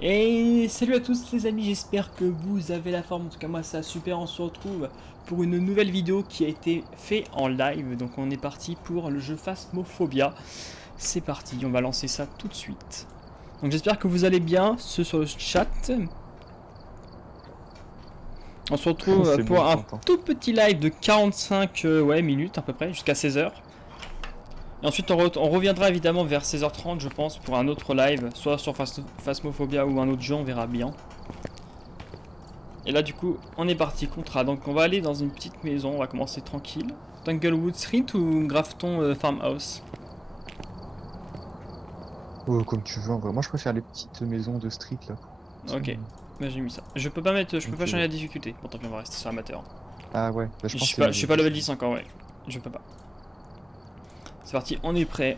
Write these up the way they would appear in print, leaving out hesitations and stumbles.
Et salut à tous les amis, j'espère que vous avez la forme, en tout cas moi ça super, on se retrouve pour une nouvelle vidéo qui a été faite en live. Donc on est parti pour le jeu Phasmophobia, c'est parti, on va lancer ça tout de suite. Donc j'espère que vous allez bien, ceux sur le chat. On se retrouve pour un tout petit live de 45 minutes à peu près, jusqu'à 16h. Et ensuite on reviendra évidemment vers 16h30 je pense pour un autre live, soit sur Phasmophobia ou un autre jeu, on verra bien. Et là du coup on est parti contrat, donc on va aller dans une petite maison, on va commencer tranquille. Tanglewood Street ou Grafton Farmhouse? Comme tu veux en vrai, moi je préfère les petites maisons de street là. Ok, bah, j'ai mis ça. Je peux pas mettre, je peux pas changer la difficulté, bon tant pis on va rester sur amateur. Ah ouais, bah, je suis pas level 10 encore, ouais, je peux pas. C'est parti, on est prêt.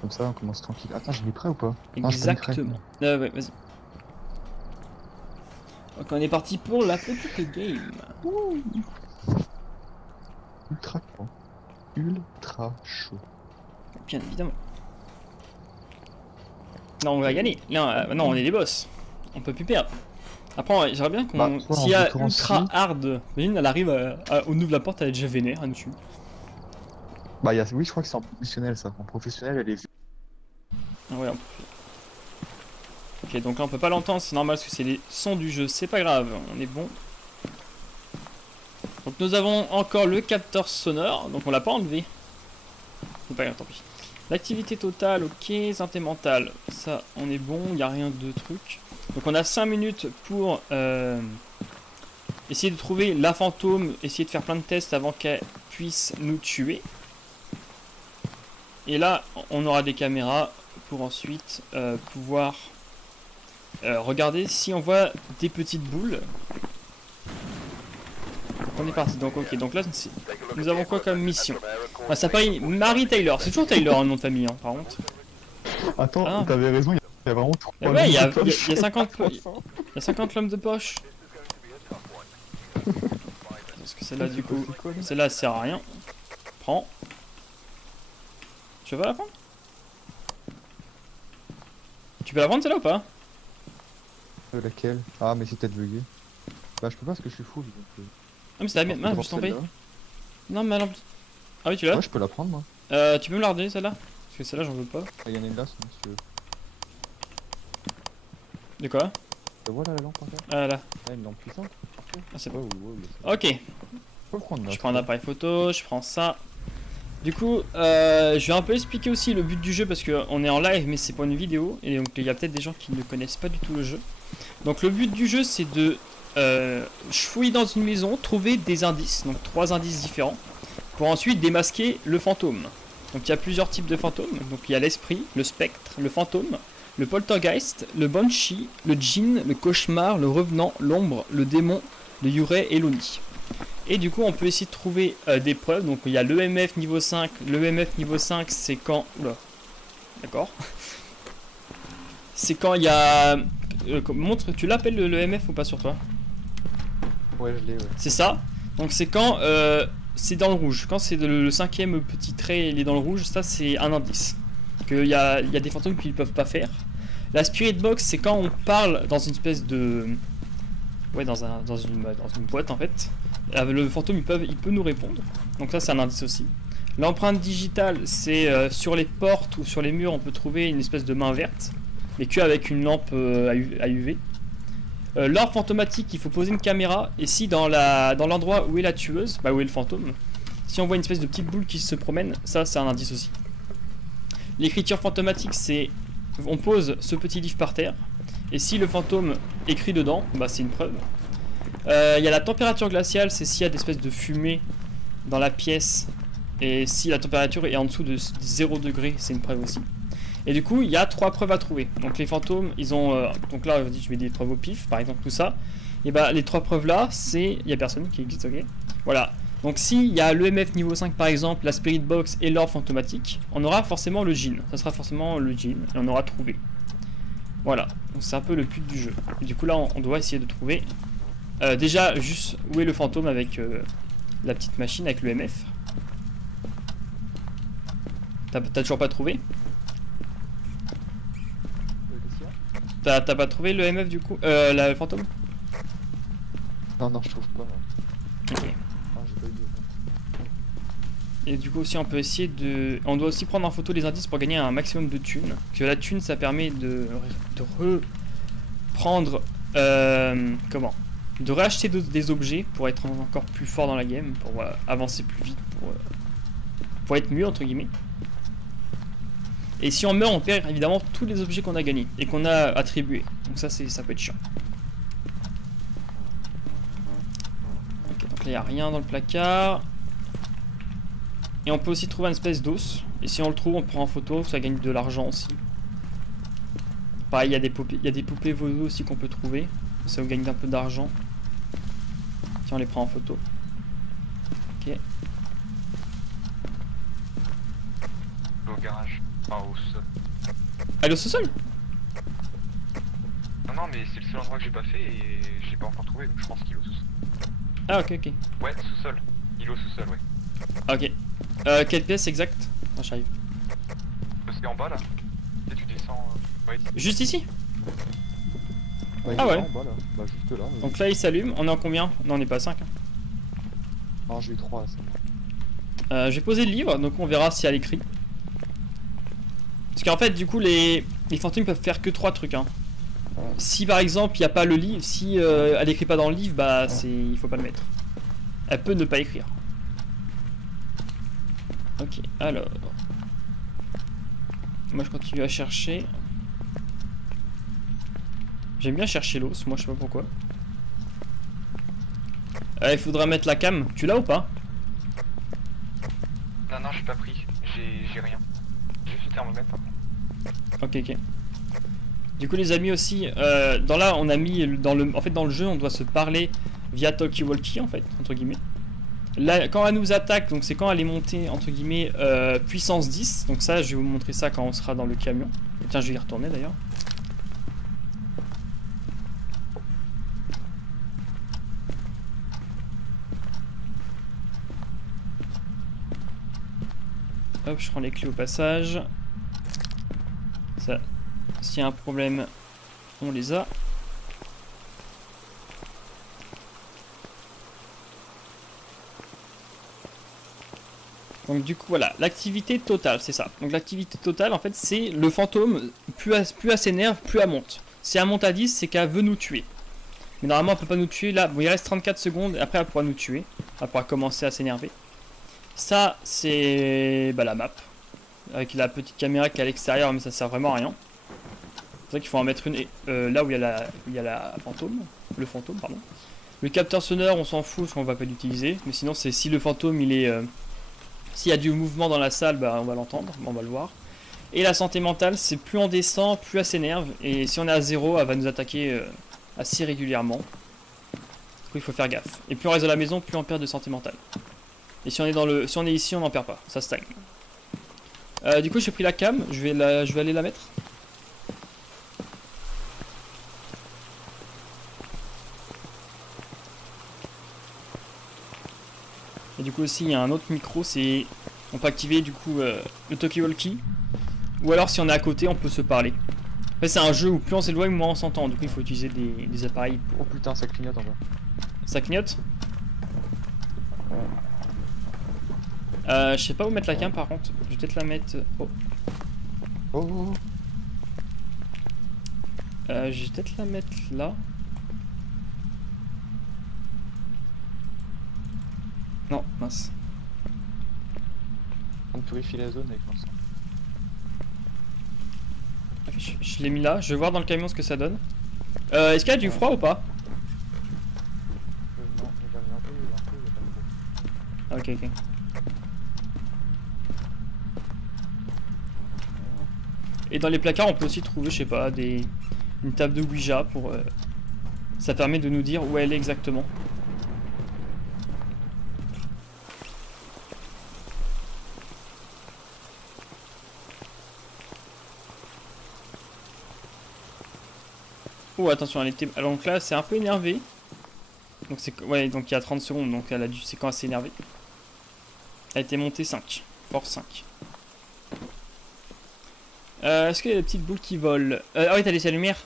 Comme ça on commence tranquille. Attends, je l'ai prêt ou pas? Exactement. Ouais, vas-y. Donc on est parti pour la petite game. Ultra chaud. Ultra chaud. Bien évidemment. Non, on va gagner. Non, on est des boss. On peut plus perdre. Après, j'aimerais bien qu'on... S'il y a ultra hard, imagine, elle arrive, on ouvre la porte, elle est déjà vénère, elle nous tue. Bah oui, je crois que c'est en professionnel ça. En professionnel, elle est... Ouais, on peut faire. Ok, donc là on peut pas l'entendre, c'est normal parce que c'est les sons du jeu, c'est pas grave, on est bon. Donc nous avons encore le capteur sonore, donc on l'a pas enlevé. C'est pas grave, tant pis. L'activité totale, ok, santé mentale, ça on est bon, il n'y a rien de truc. Donc on a 5 minutes pour essayer de trouver la fantôme, essayer de faire plein de tests avant qu'elle puisse nous tuer. Et là on aura des caméras pour ensuite pouvoir regarder si on voit des petites boules. Donc on est parti, donc ok, donc là nous avons quoi comme mission? Ah, ça paraît Mary Taylor, c'est toujours Taylor un nom de famille hein, par contre. Attends, t'avais raison, il y a vraiment 3 ouais, il y a 50 lampes de poche. Parce que celle-là du coup, celle-là sert à rien. Prends. Tu veux la prendre? Tu peux la prendre celle-là ou pas? Laquelle? Ah mais c'est peut-être bugué. Bah je peux pas parce que je suis full donc... Ah mais c'est la mienne, mince, je t'en prie. Non mais la lampe... Ah oui tu l'as? Ouais je peux la prendre moi. Tu peux me la redonner celle-là? Parce que celle-là j'en veux pas. Ah y'en a une là sinon si tu veux. De quoi? Voilà la lampe en fait. Ah là. Ah une lampe puissante. Ah c'est bon. Ouais, ok. Je prends un appareil photo, je prends ça. Du coup, je vais un peu expliquer aussi le but du jeu parce qu'on est en live mais c'est pas une vidéo. Et donc il y a peut-être des gens qui ne connaissent pas du tout le jeu. Donc le but du jeu c'est de fouiller dans une maison, trouver des indices, donc 3 indices différents, pour ensuite démasquer le fantôme. Donc il y a plusieurs types de fantômes, donc il y a l'esprit, le spectre, le fantôme, le poltergeist, le banshee, le djinn, le cauchemar, le revenant, l'ombre, le démon, le yurei et l'oni. Et du coup on peut essayer de trouver des preuves, donc il y a l'EMF niveau 5, l'EMF niveau 5 c'est quand... Oula, d'accord. C'est quand il y a... montre, tu l'appelles le EMF ou pas sur toi? Ouais je l'ai ouais. C'est ça, donc c'est quand c'est dans le rouge, quand c'est le 5e petit trait il est dans le rouge, ça c'est un indice. Qu'il y a des fantômes qui ne peuvent pas faire. La spirit box c'est quand on parle dans une espèce de... Ouais dans une boîte en fait. Le fantôme il peut nous répondre, donc ça c'est un indice aussi. L'empreinte digitale c'est sur les portes ou sur les murs on peut trouver une espèce de main verte, mais qu'avec une lampe à UV. L'orbe fantomatique, il faut poser une caméra et si dans l'endroit où est la tueuse, bah où est le fantôme, si on voit une espèce de petite boule qui se promène, ça c'est un indice aussi. L'écriture fantomatique c'est on pose ce petit livre par terre et si le fantôme écrit dedans, bah c'est une preuve. Il y a la température glaciale, c'est s'il y a des espèces de fumée dans la pièce et si la température est en dessous de 0 degré, c'est une preuve aussi. Et du coup, il y a 3 preuves à trouver. Donc les fantômes, ils ont... donc là, je mets des preuves au pif, par exemple tout ça. Et bah les 3 preuves là, c'est... Il n'y a personne qui existe, ok. Voilà. Donc s'il y a l'EMF niveau 5 par exemple, la Spirit Box et l'orbe fantomatique, on aura forcément le djinn. Ça sera forcément le djinn et on aura trouvé. Voilà. Donc c'est un peu le but du jeu. Et du coup là, on doit essayer de trouver... déjà, juste où est le fantôme avec la petite machine, avec l'EMF. T'as toujours pas trouvé? T'as pas trouvé le MF du coup le fantôme? Non, non, je trouve pas. Ok. Ah, j'ai pas eu de... Et du coup aussi on peut essayer de... On doit aussi prendre en photo les indices pour gagner un maximum de thunes. Parce que la thune ça permet de reprendre... comment? De racheter des objets pour être encore plus fort dans la game, pour voilà, avancer plus vite, pour être mieux entre guillemets. Et si on meurt on perd évidemment tous les objets qu'on a gagnés et qu'on a attribués. Donc ça peut être chiant. Ok, donc là il n'y a rien dans le placard. Et on peut aussi trouver une espèce d'os. Et si on le trouve, on prend en photo, ça gagne de l'argent aussi. Pareil, il y a des poupées vaudou aussi qu'on peut trouver. Ça vous gagne un peu d'argent. Si on les prend en photo. Ok. Au garage, enfin au sous-sol. Allez au sous-sol? Non, non, mais c'est le seul endroit que j'ai pas fait et j'ai pas encore trouvé, donc je pense qu'il est au sous-sol. Ah, ok, ok. Ouais, sous-sol. Il est au sous-sol, ouais. Ok. Quelle pièce exacte? Ah, j'arrive. C'est en bas là. Et tu descends. Ouais, ici. Juste ici? Bah, il Ah est ouais. là, en bas, là. Bah, juste là. Donc là il s'allume. On est en combien? Non, on n'est pas à 5. Non, j'ai eu 3 là, c'est bon. Je vais poser le livre, donc on verra si elle écrit. Parce qu'en fait, du coup, les fantômes peuvent faire que 3 trucs. Hein. Ouais. Si par exemple, il n'y a pas le livre, si elle écrit pas dans le livre, bah il faut pas le mettre. Elle peut ne pas écrire. Ok, alors. Moi je continue à chercher. J'aime bien chercher l'os, moi je sais pas pourquoi. Il faudra mettre la cam. Tu l'as ou pas? Non, non, j'ai pas pris. J'ai rien. J'ai juste le thermomètre par contre. Ok, ok. Du coup les amis aussi, dans là on a mis en fait dans le jeu on doit se parler via talkie walkie en fait entre guillemets. Là quand elle nous attaque, donc c'est quand elle est montée entre guillemets puissance 10. Donc ça je vais vous montrer ça quand on sera dans le camion. Et tiens je vais y retourner d'ailleurs. Hop, je prends les clés au passage. Ça, s'il y a un problème, on les a. Donc du coup voilà, l'activité totale, c'est ça. Donc l'activité totale en fait c'est le fantôme, plus elle s'énerve, plus elle monte. Si elle monte à 10, c'est qu'elle veut nous tuer. Mais normalement elle peut pas nous tuer, là, bon, il reste 34 secondes, et après elle pourra nous tuer. Elle pourra commencer à s'énerver. Ça c'est la map. Avec la petite caméra qui est à l'extérieur, mais ça sert vraiment à rien. C'est vrai qu'il faut en mettre une là où il y a la fantôme. Le fantôme, pardon. Le capteur sonore, on s'en fout parce qu'on va pas l'utiliser. Mais sinon c'est si le fantôme il est... s'il y a du mouvement dans la salle, bah, on va l'entendre, on va le voir. Et la santé mentale, c'est plus on descend, plus elle s'énerve. Et si on est à 0, elle va nous attaquer assez régulièrement. Du coup, il faut faire gaffe. Et plus on reste dans la maison, plus on perd de santé mentale. Et si on est, si on est ici, on n'en perd pas. Ça stagne. Du coup, j'ai pris la cam. Je vais aller la mettre. Et du coup aussi, il y a un autre micro. On peut activer du coup le talkie-walkie. Ou alors si on est à côté, on peut se parler. En fait, c'est un jeu où plus on s'éloigne, moins on s'entend. Du coup, il faut utiliser des appareils pour... Oh putain, ça clignote en bas. Ça clignote? Je sais pas où mettre la cam par contre. Je vais peut-être la mettre... Oh. Oh, oh, oh. Je vais peut-être la mettre là. Non, mince. On purifie la zone avec l'encens. Je l'ai mis là. Je vais voir dans le camion ce que ça donne. Est-ce qu'il y a du froid ou pas? Non, il y a un peu, il y a pas trop. Ok, ok. Et dans les placards, on peut aussi trouver, je sais pas, une table de Ouija pour... ça permet de nous dire où elle est exactement. Oh attention, elle était... Alors donc là, c'est un peu énervé. Donc c'est... Ouais, donc il y a 30 secondes, donc elle a dû... C'est quand elle s'est énervée. Elle était montée 5. Force 5. Est-ce qu'il y a des petites boules qui volent? Ah oui, t'as laissé la lumière?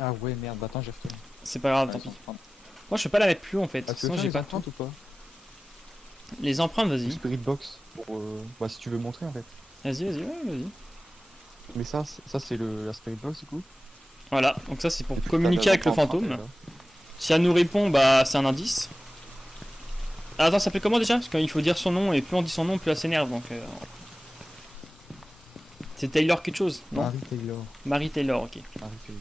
Ah ouais, merde, bah attends, j'ai refait. C'est pas grave, tant pis. Moi, je peux pas la mettre plus haut en fait. Ah, tu veux Sinon, faire j'ai les pas empreintes ou pas? Les empreintes, Le vas-y. Spirit Box, pour, bah si tu veux montrer en fait. Vas-y, vas-y, ouais, vas-y. Mais ça c'est la Spirit Box du coup. Voilà, donc ça, c'est pour Et puis, communiquer t'as avec le l'empreinte, fantôme. là. Si elle nous répond, bah, c'est un indice. Ah, attends, ça s'appelle comment déjà? Parce qu'il faut dire son nom, et plus on dit son nom, plus elle s'énerve, donc... C'est Taylor quelque chose, non? Mary Taylor. Marie Taylor, ok. Mary Taylor.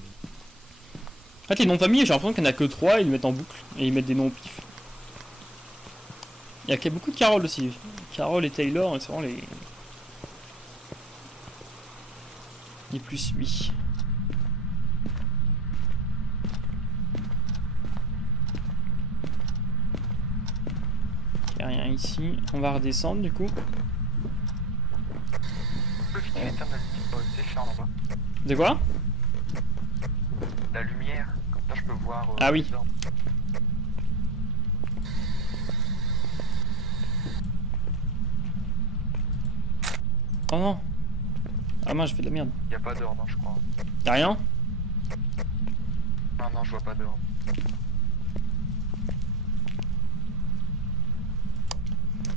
En fait, les noms de famille, j'ai l'impression qu'il n'y en a que 3, ils les mettent en boucle, et ils mettent des noms au pif. Il y a beaucoup de Carole aussi. Carole et Taylor, c'est vraiment les plus mi. Il n'y a rien ici. On va redescendre du coup. Je peux vite éteindre la lumière décharge en bas. De quoi? La lumière, comme ça je peux voir. Ah oui. les ordres. Oh non. Ah mince, je fais de la merde. Y a pas d'ordre, hein, je crois. Y'a rien? Non, non, je vois pas d'ordre.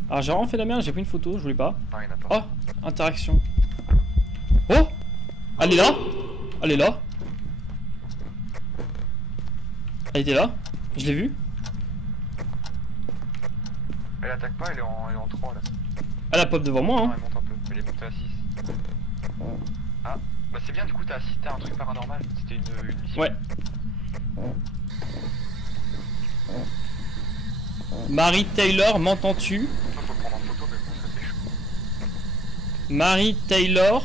Alors j'ai vraiment fait de la merde, j'ai pris une photo, je voulais pas. Non, y'en a pas. Oh, interaction. Oh, elle est là. Elle est là. Elle était là. Je l'ai vue. Elle attaque pas, elle est en 3 là. Elle a pop devant moi. Non, Hein. elle monte un peu. Elle est montée à 6. Ah, bah c'est bien, du coup t'as assisté à un truc paranormal. C'était une mission. Ouais. Marie Taylor, m'entends-tu? Toi, faut prendre en photo, mais bon, ça c'est chaud. Marie Taylor,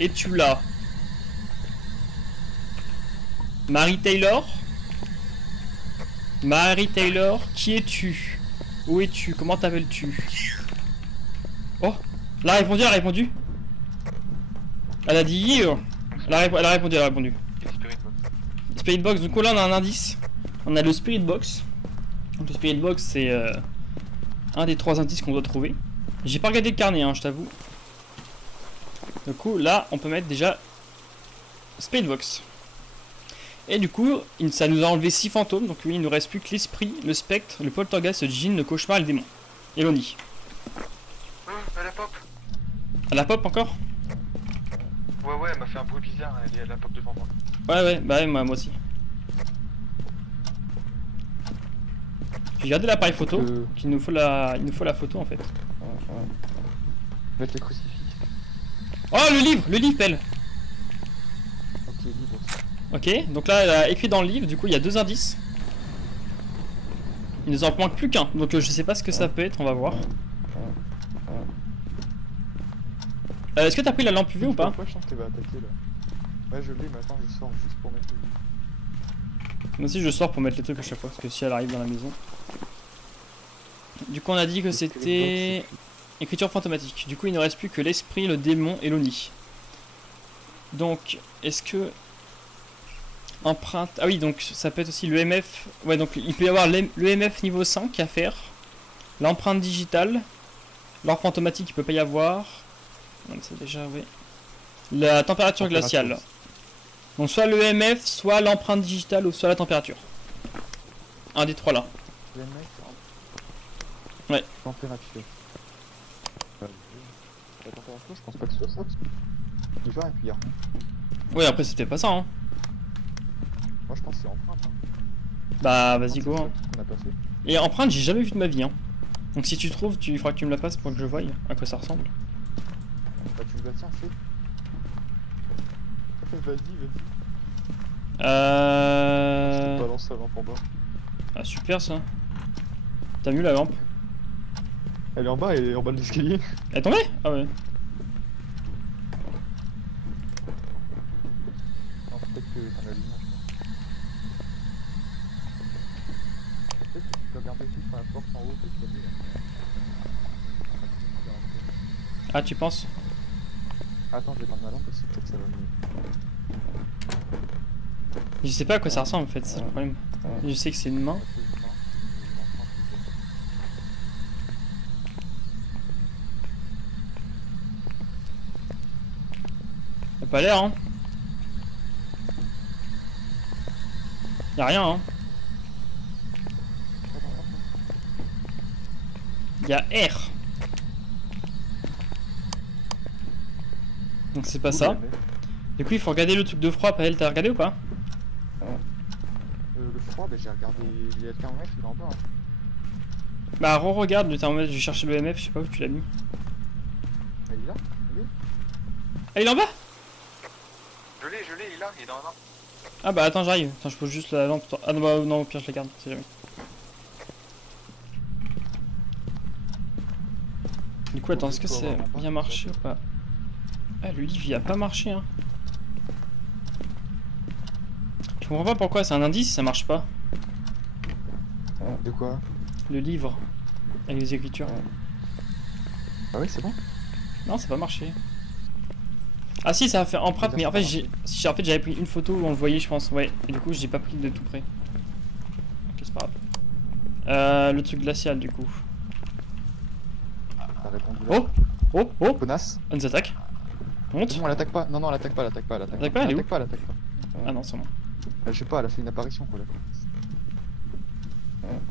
es-tu là? Marie Taylor? Marie Taylor, qui es-tu? Où es-tu? Comment t'appelles-tu? Oh, elle a répondu, elle a répondu. Elle a dit yeah. Elle a répondu, elle a répondu. Et le Spirit Box. Spirit Box, du coup là on a un indice. On a le Spirit Box. Donc le Spirit Box c'est un des 3 indices qu'on doit trouver. J'ai pas regardé le carnet, hein, je t'avoue. Du coup là on peut mettre déjà Spirit Box. Et du coup ça nous a enlevé 6 fantômes. Donc oui, il nous reste plus que l'esprit, le spectre, le poltergeist, le djinn, le cauchemar et le démon. Et l'Oni. Elle a pop. Elle a pop encore? Ouais, elle m'a fait un bruit bizarre, elle a pop devant moi. Ouais, bah ouais, moi aussi. J'ai gardé l'appareil photo. Donc il nous faut la photo en fait. Mettre le crucifix. Oh le livre pelle. Ok, libre. Ok, donc là elle a écrit dans le livre, du coup il y a 2 indices. Il nous en manque plus qu'un, donc je sais pas ce que ça peut être, on va voir. Est-ce que t'as pris la lampe UV ou pas? Pourquoi je sens qu'elle va attaquer là? Ouais, je l'ai, mais attends, je sors juste pour mettre le... Moi aussi je sors pour mettre les trucs à chaque fois, parce que si elle arrive dans la maison. Du coup on a dit que c'était écriture fantomatique. Du coup il ne reste plus que l'esprit, le démon et l'Oni. Donc est-ce que... Empreinte... Ah oui, donc ça peut être aussi l'EMF. Ouais, donc il peut y avoir l'EMF niveau 5 à faire. L'empreinte digitale. L'or fantomatique il peut pas y avoir. Non, c'est déjà, oui. La température glaciale. Donc soit l'EMF, soit l'empreinte digitale ou soit la température. Un des 3 là. Les mecs, Ouais. Température. La température, je pense pas que ce soit ça. Parce que... il va et puis il y a rien. Ouais, après c'était pas ça, hein. Moi je pense que c'est empreinte. Hein. Bah vas-y go. Hein. On a pas fait. Et empreinte, j'ai jamais vu de ma vie, hein. Donc si tu trouves, il faudra que tu me la passes pour que je voie à quoi ça ressemble. Bah tu me la tiens, fais. Vas-y. Je te balance la lampe en bas. Ah super ça. T'as vu la lampe? Elle est en bas, elle est en bas de l'escalier. Elle est tombée? Ah ouais. Non, peut-être que t'en as l'image. Peut-être que tu peux regarder aussi sur la porte en haut, peut-être qu'il y a mieux. Ah tu penses? Attends, je vais prendre ma lampe parce que peut-être ça va mieux. Je sais pas à quoi ça ressemble en fait, c'est le problème. Je sais que c'est une main. Ça a pas l'air, hein. Y'a rien, hein. Y'a R. Donc c'est pas ça. Du coup, il faut regarder le truc de froid. Paël, t'as regardé ou pas? Le froid, bah, j'ai regardé les thermomètres, il est en bas. Hein. Bah, re-regarde le thermomètre. J'ai cherché le MF, je sais pas où tu l'as mis. Ah, il est là? Ah, il est en bas? Je l'ai, il est là, il est dans la main. Ah bah attends, j'arrive. Attends, je pose juste la lampe. Ah non, bah non, au pire, je la garde. C'est jamais. Du coup, attends, est-ce que c'est bien marché ou pas? Ah, le livre il a pas marché, hein. Je comprends pas pourquoi, c'est un indice si ça marche pas. De quoi? Le livre avec les écritures. Ah oui, c'est bon? Non, ça a pas marché. Ah si, ça a fait empreinte, mais en fait j'avais pris une photo où on le voyait, je pense. Ouais, et du coup j'ai pas pris de tout près. Ok, c'est pas grave. Le truc glacial du coup. T'as répondu là. Oh, oh, oh, Connasse. on nous attaque. Monte. Non, elle attaque pas. Non, non, elle attaque pas, elle attaque pas, elle attaque Elle attaque pas, elle est où? attaque pas, elle attaque pas. Ah non, c'est bon. Je sais pas, elle a fait une apparition quoi là.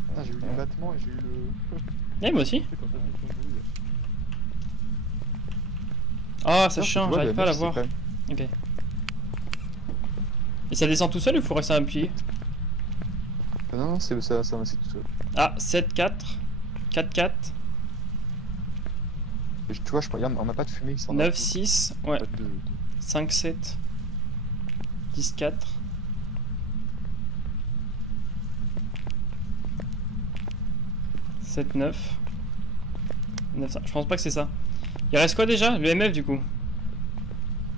Putain, j'ai eu les battements et j'ai eu le. Eh, moi aussi. Ah, ça chiant, j'arrive pas à la voir. Ok. Et ça descend tout seul ou il faut rester appuyé? Non, non, c'est ça, c'est tout seul. Ah, 7-4. 4-4. Et tu vois, je regarde, on n'a pas de fumée qui s'en 9-6. Ouais. Pas de- 5-7. 10-4. 7-9. 9-5. Je pense pas que c'est ça. Il reste quoi déjà? Le MF du coup.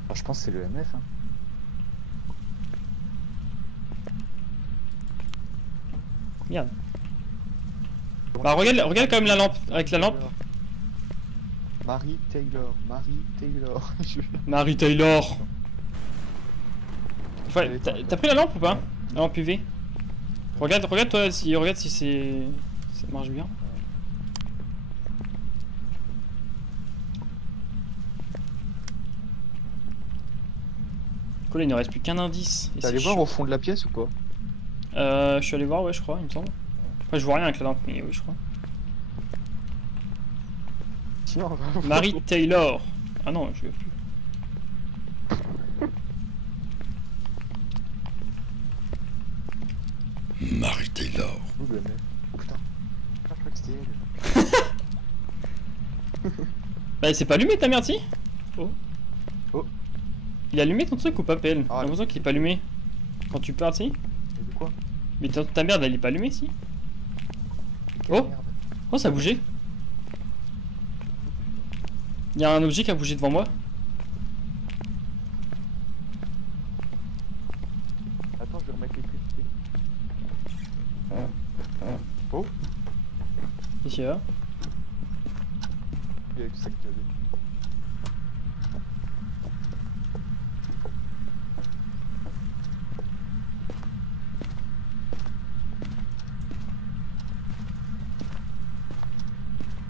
Alors, je pense que c'est le MF. Hein. Merde. Bah regarde quand même la lampe. Avec la lampe. Marie Taylor, Marie Taylor. Marie Taylor. Ouais, t'as pris la lampe ou pas? La lampe UV. Regarde toi si c'est. Ça marche bien. Cool, il ne reste plus qu'un indice. T'es allé voir au fond de la pièce ou pas? Je suis allé voir, ouais, je crois, il me semble. Enfin, je vois rien avec la lampe, mais oui, je crois. Tiens, on va voir. Marie Taylor. Ah non, je veux plus. Marie Taylor. Où le MF? Oh putain. Ah, je crois que c'était elle. Bah, c'est pas allumé ta merde, si? Oh. Oh. Il est allumé ton truc ou pas, PL? J'ai Ah, l'impression qu'il est pas allumé. Quand tu parles, si? Et de quoi? Mais ta merde, elle est pas allumée, si? Quelle Oh. merde. Oh, ça a bougé. Il y a un objet qui a bougé devant moi. Attends, je vais remettre l'électricité. Oh, Ici, là. il y a que ça qui avait.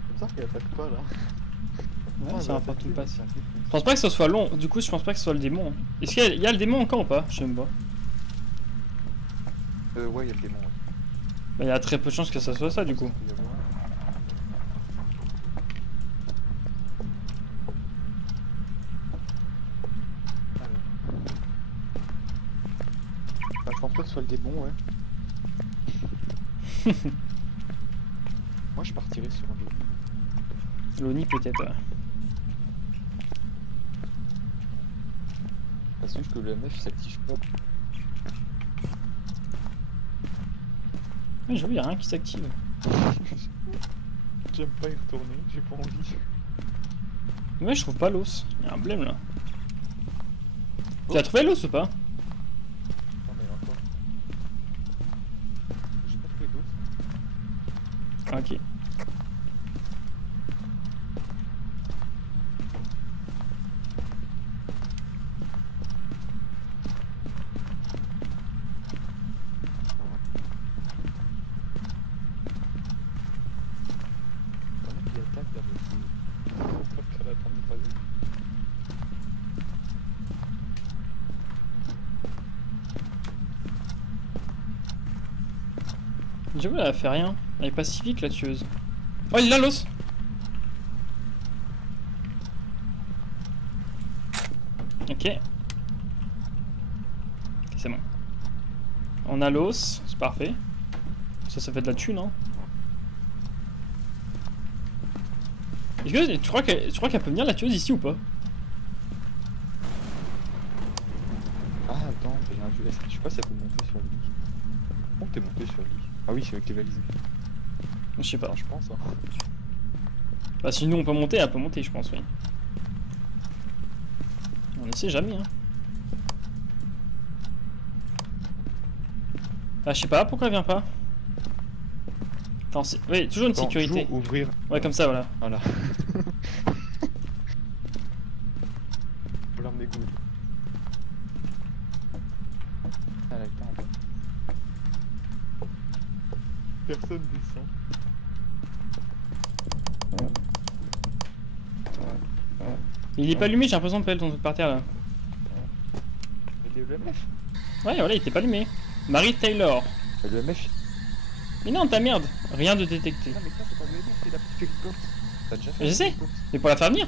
C'est bizarre qu'elle attaque pas là. Ouais, c'est un fantôme passe. Je pense pas que ce soit long, du coup je pense pas que ce soit le démon. Est-ce qu'il y a le démon encore ou pas? Je sais même pas. Ouais, il y a le démon. Ouais. Bah, il y a très peu de chances que ça soit ça du coup. Il peut y avoir. Alors. Bah, je pense pas que ce soit le démon, ouais. Moi, je partirais sur un démon. L'Oni peut-être, ouais. Parce que le MF il s'active pas. Ouais, j'avoue, il y a rien qui s'active. J'aime pas y retourner, j'ai pas envie. Ouais, je trouve pas l'os. Il y a un blême là. Tu as trouvé l'os ou pas? Non, mais encore. J'ai pas trouvé d'os. Ah, ok. Il attaque là, mais c'est. Faut pas qu'elle attende de passer. J'avoue, elle a fait rien. Elle est pacifique la tueuse. Oh, il est là l'os. Ok. C'est bon. On a l'os, c'est parfait. Ça fait de la thune, hein. Est-ce que tu crois qu'elle peut venir la tueuse ici ou pas? Ah, attends, j'ai un jeu. Je sais pas si elle peut monter sur le lit. Comment t'es monté sur le lit? Ah oui, c'est avec les valises. Je sais pas. Enfin, je pense. Hein. Bah si nous on peut monter, elle peut monter je pense, oui. On ne sait jamais, hein. Ah je sais pas, pourquoi elle vient pas? Attends, oui, toujours une Attends, sécurité. toujours ouvrir. Ouais, comme ça, voilà. Voilà. L'arme des gouttes. Ah, la table. Personne descend. Il est pas allumé, j'ai l'impression de pelle ton truc par terre là. Il est le MF. Ouais, voilà, il était pas allumé. Marie Taylor. Le MF. Mais non, ta merde, rien de détecté. Non, mais ça, c'est pas le MF, c'est la spirit box. T'as déjà fait Je la sais. spirit box. Mais pour la faire venir.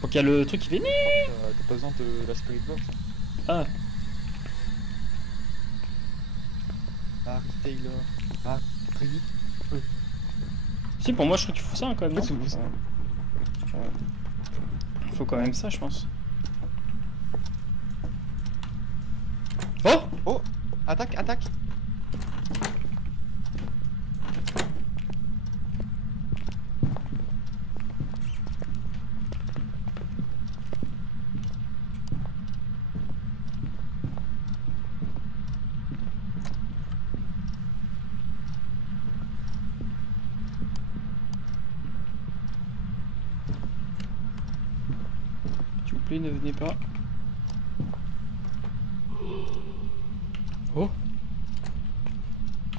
Pour qu'il y a le truc qui fait. T'as pas besoin de la spirit box. Ah, Marie Taylor. Marie. si, pour moi, je crois qu'il faut ça hein, quand même. En fait, Non faut quand même ça, je pense. Oh! Oh! Attaque, attaque! S'il vous plaît, ne venez pas. Oh!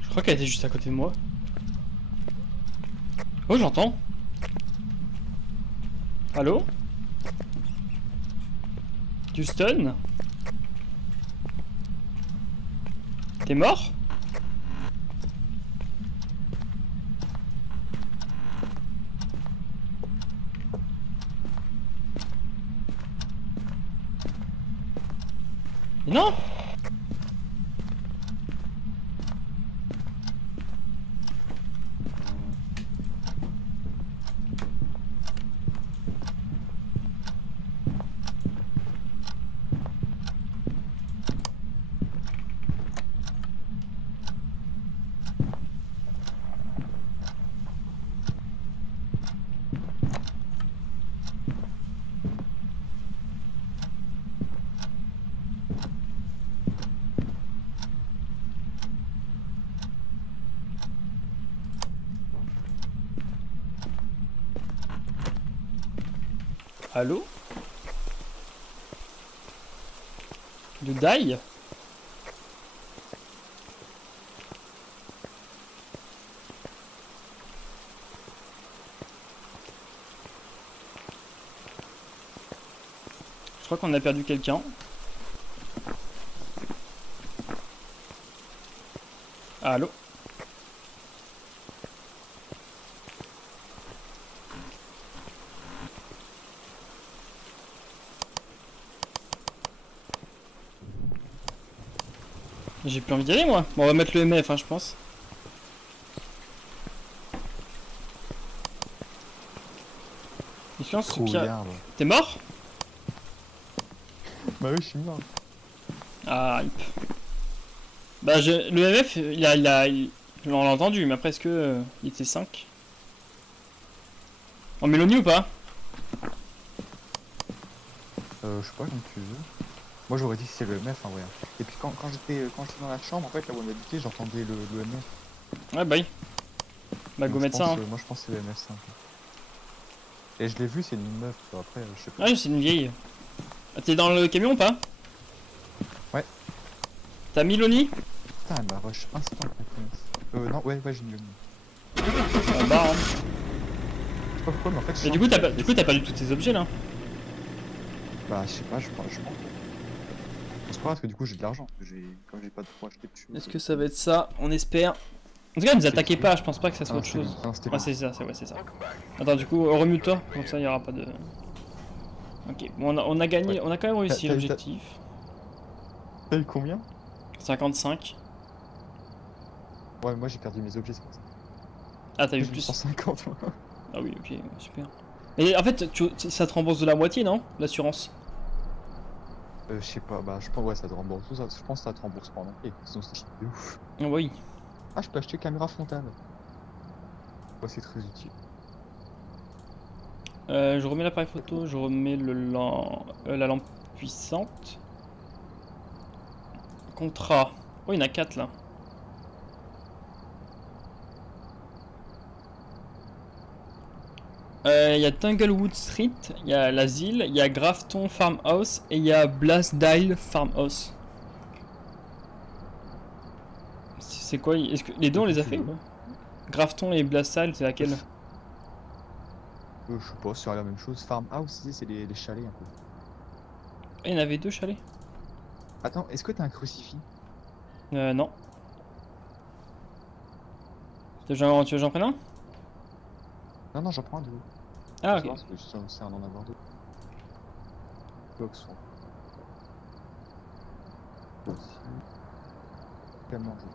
Je crois qu'elle était juste à côté de moi. Oh, j'entends. Allô? Du stun? T'es mort? Mais non! Allô? De die? Je crois qu'on a perdu quelqu'un. Allô? J'ai plus envie d'y aller moi. Bon, on va mettre le MF, hein, je pense. Confiance, Trop Soupia. garde. T'es mort? Bah oui, je suis mort. Ah, hip. Bah, le MF, on l'a entendu, mais après, est-ce que il était 5? On met l'ONI ou pas? Je sais pas, comme tu veux. Moi j'aurais dit que c'est le MF en vrai. Et puis quand j'étais dans la chambre, en fait, là où on habitait, j'entendais le MF. Ouais, bah oui. Bah, go Donc, mettre ça. Hein. Moi je pense que c'est le MF5. Et je l'ai vu, c'est une meuf, après, je sais pas. Ouais, c'est une vieille. Ah, t'es dans le camion ou pas? Ouais. T'as mis l'ONI? Putain, elle m'a rush instant réponse. Non, ouais, j'ai mis le mien. Ah, bah, hein. Je sais pas pourquoi, mais en fait. Mais du coup, t'as perdu tous tes objets là? Bah, je sais pas, je pense. C'est pas grave, parce que du coup, j'ai de l'argent. Comme j'ai pas de quoi acheter dessus. Est-ce que ça va être ça? On espère. En tout cas, ne nous attaquez pas, je pense pas que ça soit Ah, autre c'était chose. lui. Non, c'était Ouais, lui. c'est ça, c'est ça. Attends, du coup, remue-toi, comme ça il y aura pas de. Ok, bon, on a gagné, Ouais. on a quand même réussi T'as- l'objectif. T'as eu combien? 55. Ouais, moi j'ai perdu mes objets, c'est pour ça. Ah, t'as eu J'ai plus. 150. Ah oui, ok, super. Et en fait, ça te rembourse de la moitié, non? L'assurance? Je sais pas, bah je pense ouais ça te rembourse tout ça. Je pense que ça te rembourse pas en entier. Sinon c'est de ouf. Ah oui. Ah je peux acheter caméra frontale. Ouais c'est très utile. Je remets l'appareil photo, je remets la lampe puissante. Contrat. Oh, il y en a 4 là. Il y a Tanglewood Street, il y a l'asile, il y a Grafton Farmhouse et il y a Blasdale Farmhouse. C'est quoi? Est-ce que les deux on les a fait ou pas? Grafton et Blasdale, c'est laquelle? Je sais pas, c'est la même chose. Farmhouse, c'est les chalets un peu. Ah, il y en avait 2 chalets? Attends, est-ce que t'as un crucifix? Non. Tu veux que j'en prenne un? Non, non, j'en prends un de vous. Ah, Faut ok. savoir, parce que c'est un en avoir deux. Box, ouais. Aussi. Tellement joli.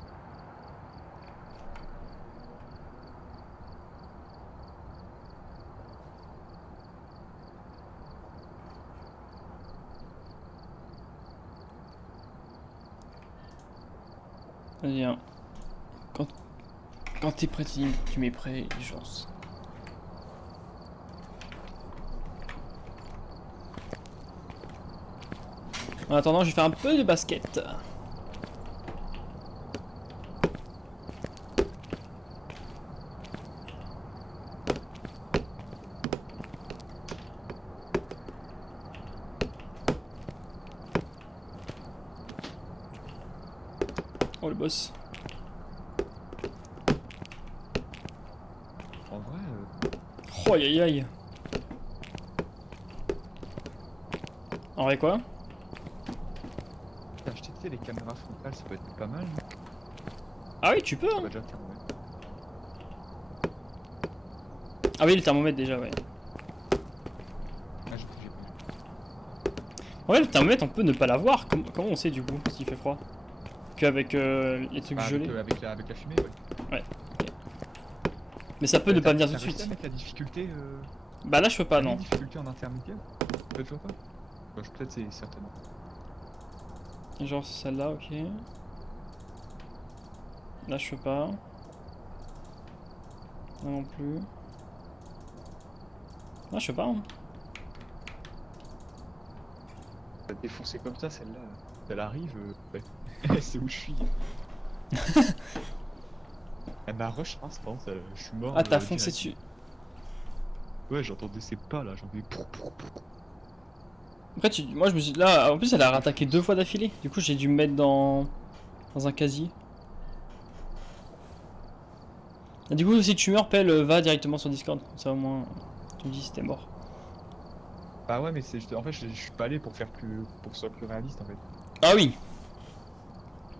Vas-y, hein. Quand t'es prêt, tu mets prêt et je lance. En attendant, je vais faire un peu de basket. Oh le boss. En vrai, Oh aïe aïe. En vrai quoi? acheter tu sais, les caméras frontales, ça peut être pas mal. Non Ah oui, tu peux Ça hein. va déjà faire ouais. Ah oui, le thermomètre déjà, ouais. Ah, j'ai pas En vrai, le thermomètre, on peut ne pas l'avoir. Comment on sait du coup s'il fait froid? Qu'avec les trucs gelés. Avec la fumée, ouais. Mais ça peut ne pas venir tout de T'as réussi suite. à mettre la difficulté Bah là, je peux pas, t'as mis non. difficulté en intermédiaire? Peut-être pas. Bah, peut-être c'est certainement. Genre celle-là, ok. Là, je peux pas. Là non plus. Là, je peux pas. Hein. T'as défoncé comme ça, celle-là. Elle arrive, ouais. C'est où je suis. Elle m'a rush instant, je suis mort. Ah, t'as direct. foncé dessus. Ouais, j'entendais ses pas là, j'entendais. Après, moi, je me suis. Là, en plus, elle a rattaqué 2 fois d'affilée. Du coup, j'ai dû me mettre dans un casier. Et du coup, si tu meurs, Pelle, va directement sur Discord. Comme ça, au moins, tu me dis si t'es mort. Bah ouais, mais c'est en fait, je suis pas allé pour faire plus, pour que ce soit plus réaliste en fait. Ah oui.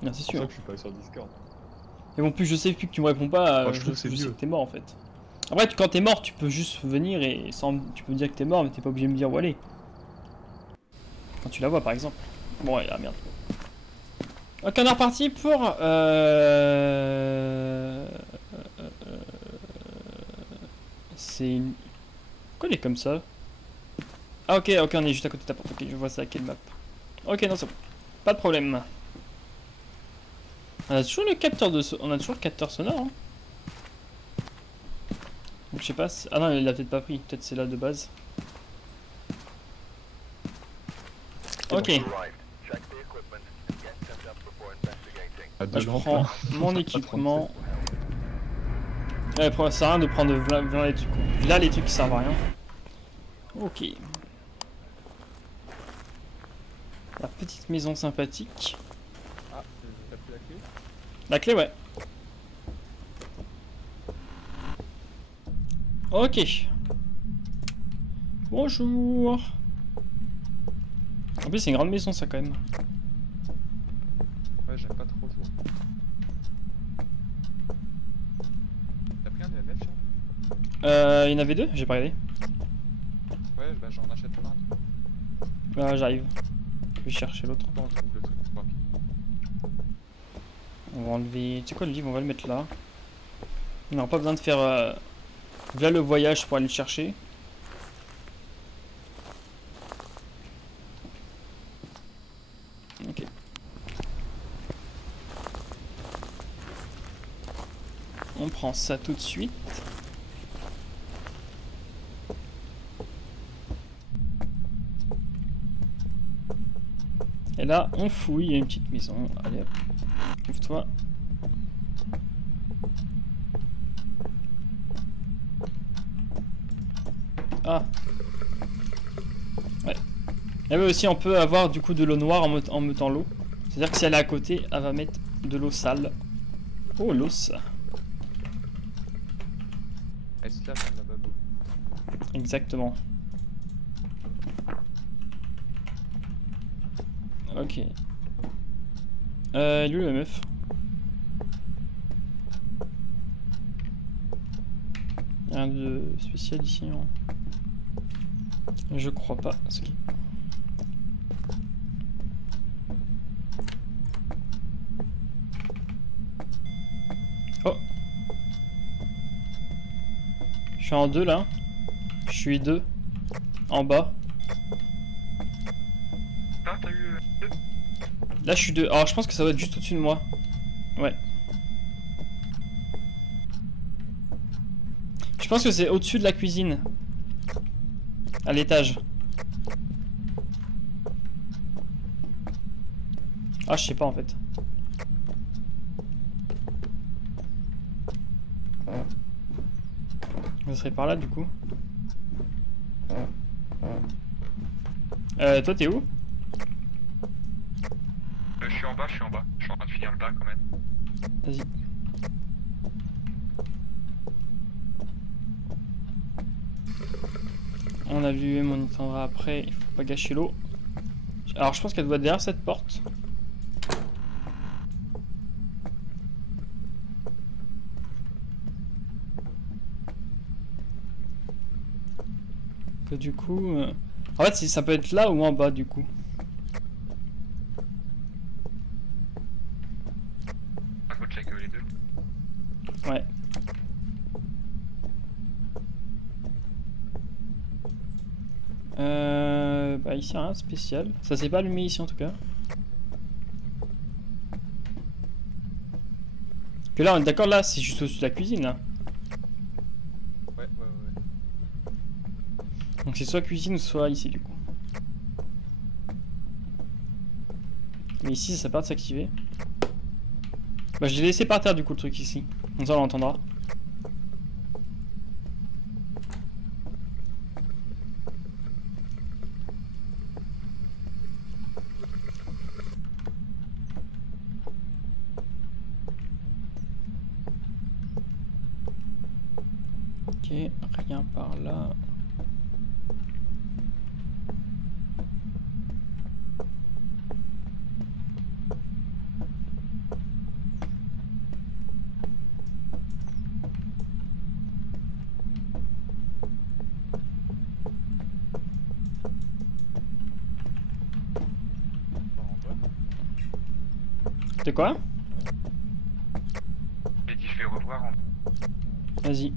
Non, c'est C'est pour sûr. ça que je suis pas allé sur Discord. Mais bon, plus je sais, plus que tu me réponds pas, Moi, je trouve que c'est sais mieux. que t'es mort en fait. Après, quand t'es mort, tu peux juste venir et tu peux me dire que t'es mort, mais t'es pas obligé de me dire où aller. Quand tu la vois, par exemple. Bon, ouais, ah merde. Ok, on est reparti pour. C'est une. Pourquoi elle est comme ça? Ah, ok, on est juste à côté de ta porte. Ok, je vois ça à quelle map. Ok, non, c'est bon. Pas de problème. On a toujours le capteur on a toujours le capteur sonore. Hein. Donc je sais pas. Ah non, il l'a peut-être pas pris. Peut-être c'est là de base. Ok. Bah, je prends mon équipement. Ouais, ça sert à rien de prendre là les trucs. Là les trucs qui servent à rien. Ok. La petite maison sympathique. Ah, t'as pris la clé? La clé, ouais. Ok. Bonjour. En plus, c'est une grande maison, ça, quand même. Ouais, j'aime pas trop ça. Il y en avait deux? J'ai pas regardé. Ouais, bah j'en achète plein. J'arrive. Je vais chercher l'autre. On trouve le truc. Quoi. On va enlever... Tu sais quoi, le livre, on va le mettre là. On n'aura pas besoin de faire... via le voyage pour aller le chercher. Ok. On prend ça tout de suite. Et là, on fouille, il y a une petite maison. Allez hop, ouvre-toi. Ah. Ouais. Et aussi, on peut avoir du coup de l'eau noire en mettant l'eau. C'est-à-dire que si elle est à côté, elle va mettre de l'eau sale. Oh, l'os. Esclave dans la babou. Exactement. Ok. Elle est où la meuf? Rien de spécial ici, hein. Je crois pas. Oh. Je suis en 2 là. Je suis 2. En bas. Ah, t'as eu 2? Là je suis 2. Alors je pense que ça doit être juste au-dessus de moi. Ouais. Je pense que c'est au-dessus de la cuisine. À l'étage. Ah, je sais pas en fait. Ça serait par là du coup. Toi t'es où? Je suis en bas, je suis en bas. Je suis en train de finir le bas quand même. Vas-y. On a vu, on y attendra après, il faut pas gâcher l'eau. Alors je pense qu'elle doit être derrière cette porte. Que du coup... En fait ça peut être là ou en bas du coup. Faut check les deux. Ouais. Bah ici rien de spécial. Ça s'est pas allumé ici en tout cas. Que là on est d'accord, là c'est juste au-dessus de la cuisine là. Ouais. Donc c'est soit cuisine soit ici du coup. Mais ici ça part de s'activer. Bah je l'ai laissé par terre du coup le truc ici. Comme ça on l'entendra. Ok, rien par là. De quoi? J'ai dit je vais revoir en... Vas-y.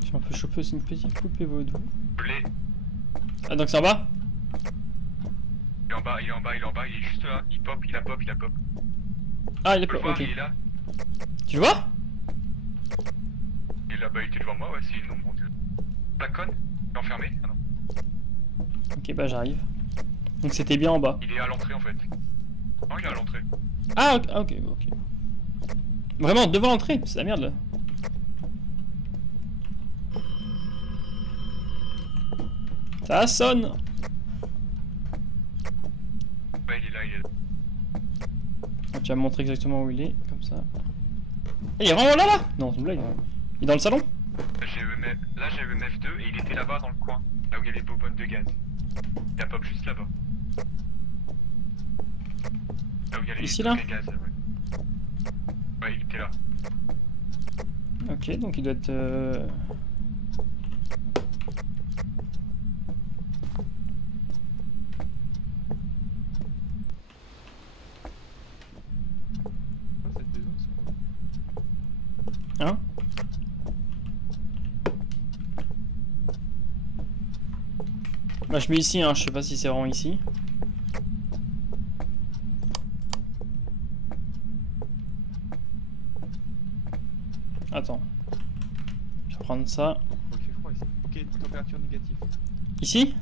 Si on peut choper aussi une petite poupée vaudou. Je l'ai. Ah donc c'est en bas? Il est en bas, il est en bas, il est en bas, il est juste là. Il pop, il a pop, il a pop. Ah il est Tu peux pas... le voir, ok. il est là. Tu le vois? Il est là, bah il était devant moi, ouais, c'est une ombre, mon dieu. La conne? Il est enfermé? Ah non. Ok bah j'arrive. Donc c'était bien en bas. Il est à l'entrée en fait. Non, il est à l'entrée. Ah ok, ok, ok. Vraiment devant l'entrée, c'est la merde là. Ça sonne. Ouais, il est là, il est là. Ah, tu vas me montrer exactement où il est, comme ça. Il est vraiment là là? Non, c'est une blague. Il est dans le salon? Là j'ai eu MF2 et il était là-bas dans le coin. Là où il y a les bonbonnes de gaz. Il a pop juste là-bas. Là où il y a les Ici, là gaz, ouais. Ouais, il était là. Ok, donc il doit être... Cette maison, c'est quoi? Hein? Bah je mets ici, hein, je sais pas si c'est vraiment ici. Attends. Je vais prendre ça. Oh, il fait froid ici. Ok, température négative. Ici?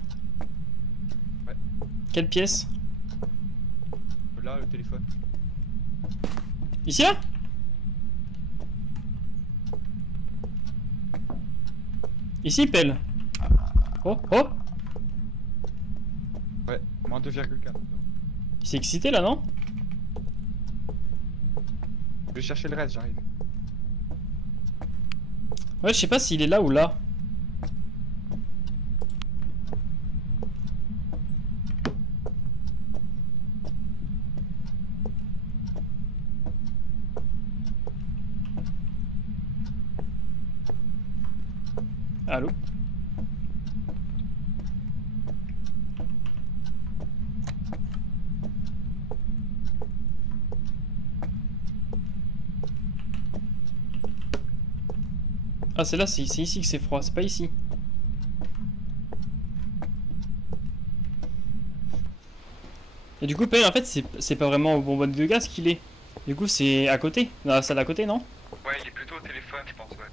Ouais. Quelle pièce? Là, le téléphone. Ici là? Ici, pelle. Oh, oh! Ouais, moins 2,4. Il s'est excité là, non? Je vais chercher le reste, j'arrive. Ouais, je sais pas s'il est là ou là. Allô? Ah, c'est là, c'est ici que c'est froid, c'est pas ici. Et du coup, Pelle, en fait, c'est pas vraiment au bonbonne de gaz qu'il est. Du coup, c'est à côté, dans la salle à côté, non? Ouais, il est plutôt au téléphone, je pense, ouais.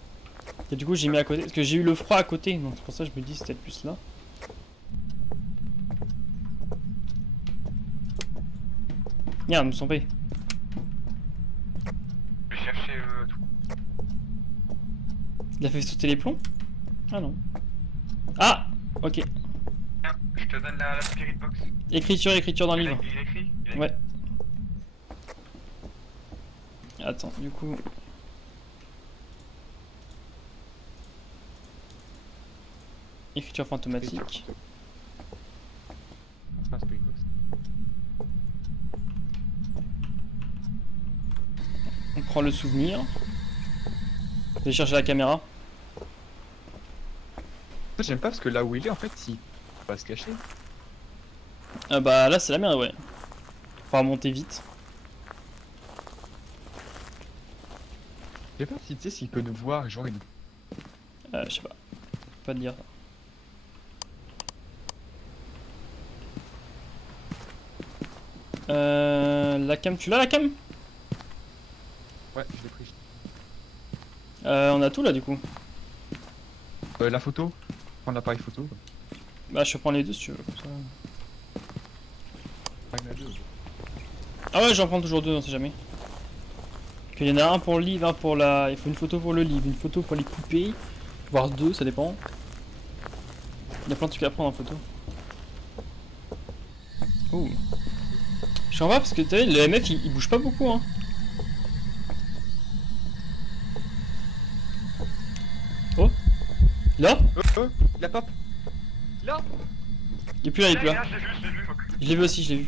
Et du coup, j'ai mis à côté, parce que j'ai eu le froid à côté, donc c'est pour ça que je me dis c'est peut-être plus là. Merde, me sont payés. Je vais chercher tout. Il a fait sauter les plombs? Ah non. Ah! Ok. Tiens, je te donne la spirit box. Écriture dans le livre. Il a écrit. Ouais. Attends, du coup... Écriture fantomatique. Enfin, Spirit Box. On prend le souvenir. Je vais chercher la caméra. J'aime pas parce que là où il est, en fait, il va se cacher. Ah bah là c'est la merde, ouais. Faut remonter vite. Je sais pas si tu sais s'il peut nous voir, genre il... Je sais pas. Pas te dire. La cam, tu l'as la cam? Ouais, je l'ai pris. On a tout là du coup. La photo, prendre l'appareil photo. Bah je prends les deux si tu veux. Comme ça. Ah, il y en a deux. Ah ouais, j'en prends toujours deux, on sait jamais. Il y en a un pour le livre, un pour la... Il faut une photo pour le livre, une photo pour les poupées, voire deux, ça dépend. Il y a plein de trucs à prendre en photo. Ouh. Je comprends pas parce que tu sais, le MF il bouge pas beaucoup hein. Oh. Là. La pop. Là. Il est plus là, il est plus là. Je l'ai vu, fuck. Je l'ai vu aussi, je l'ai vu.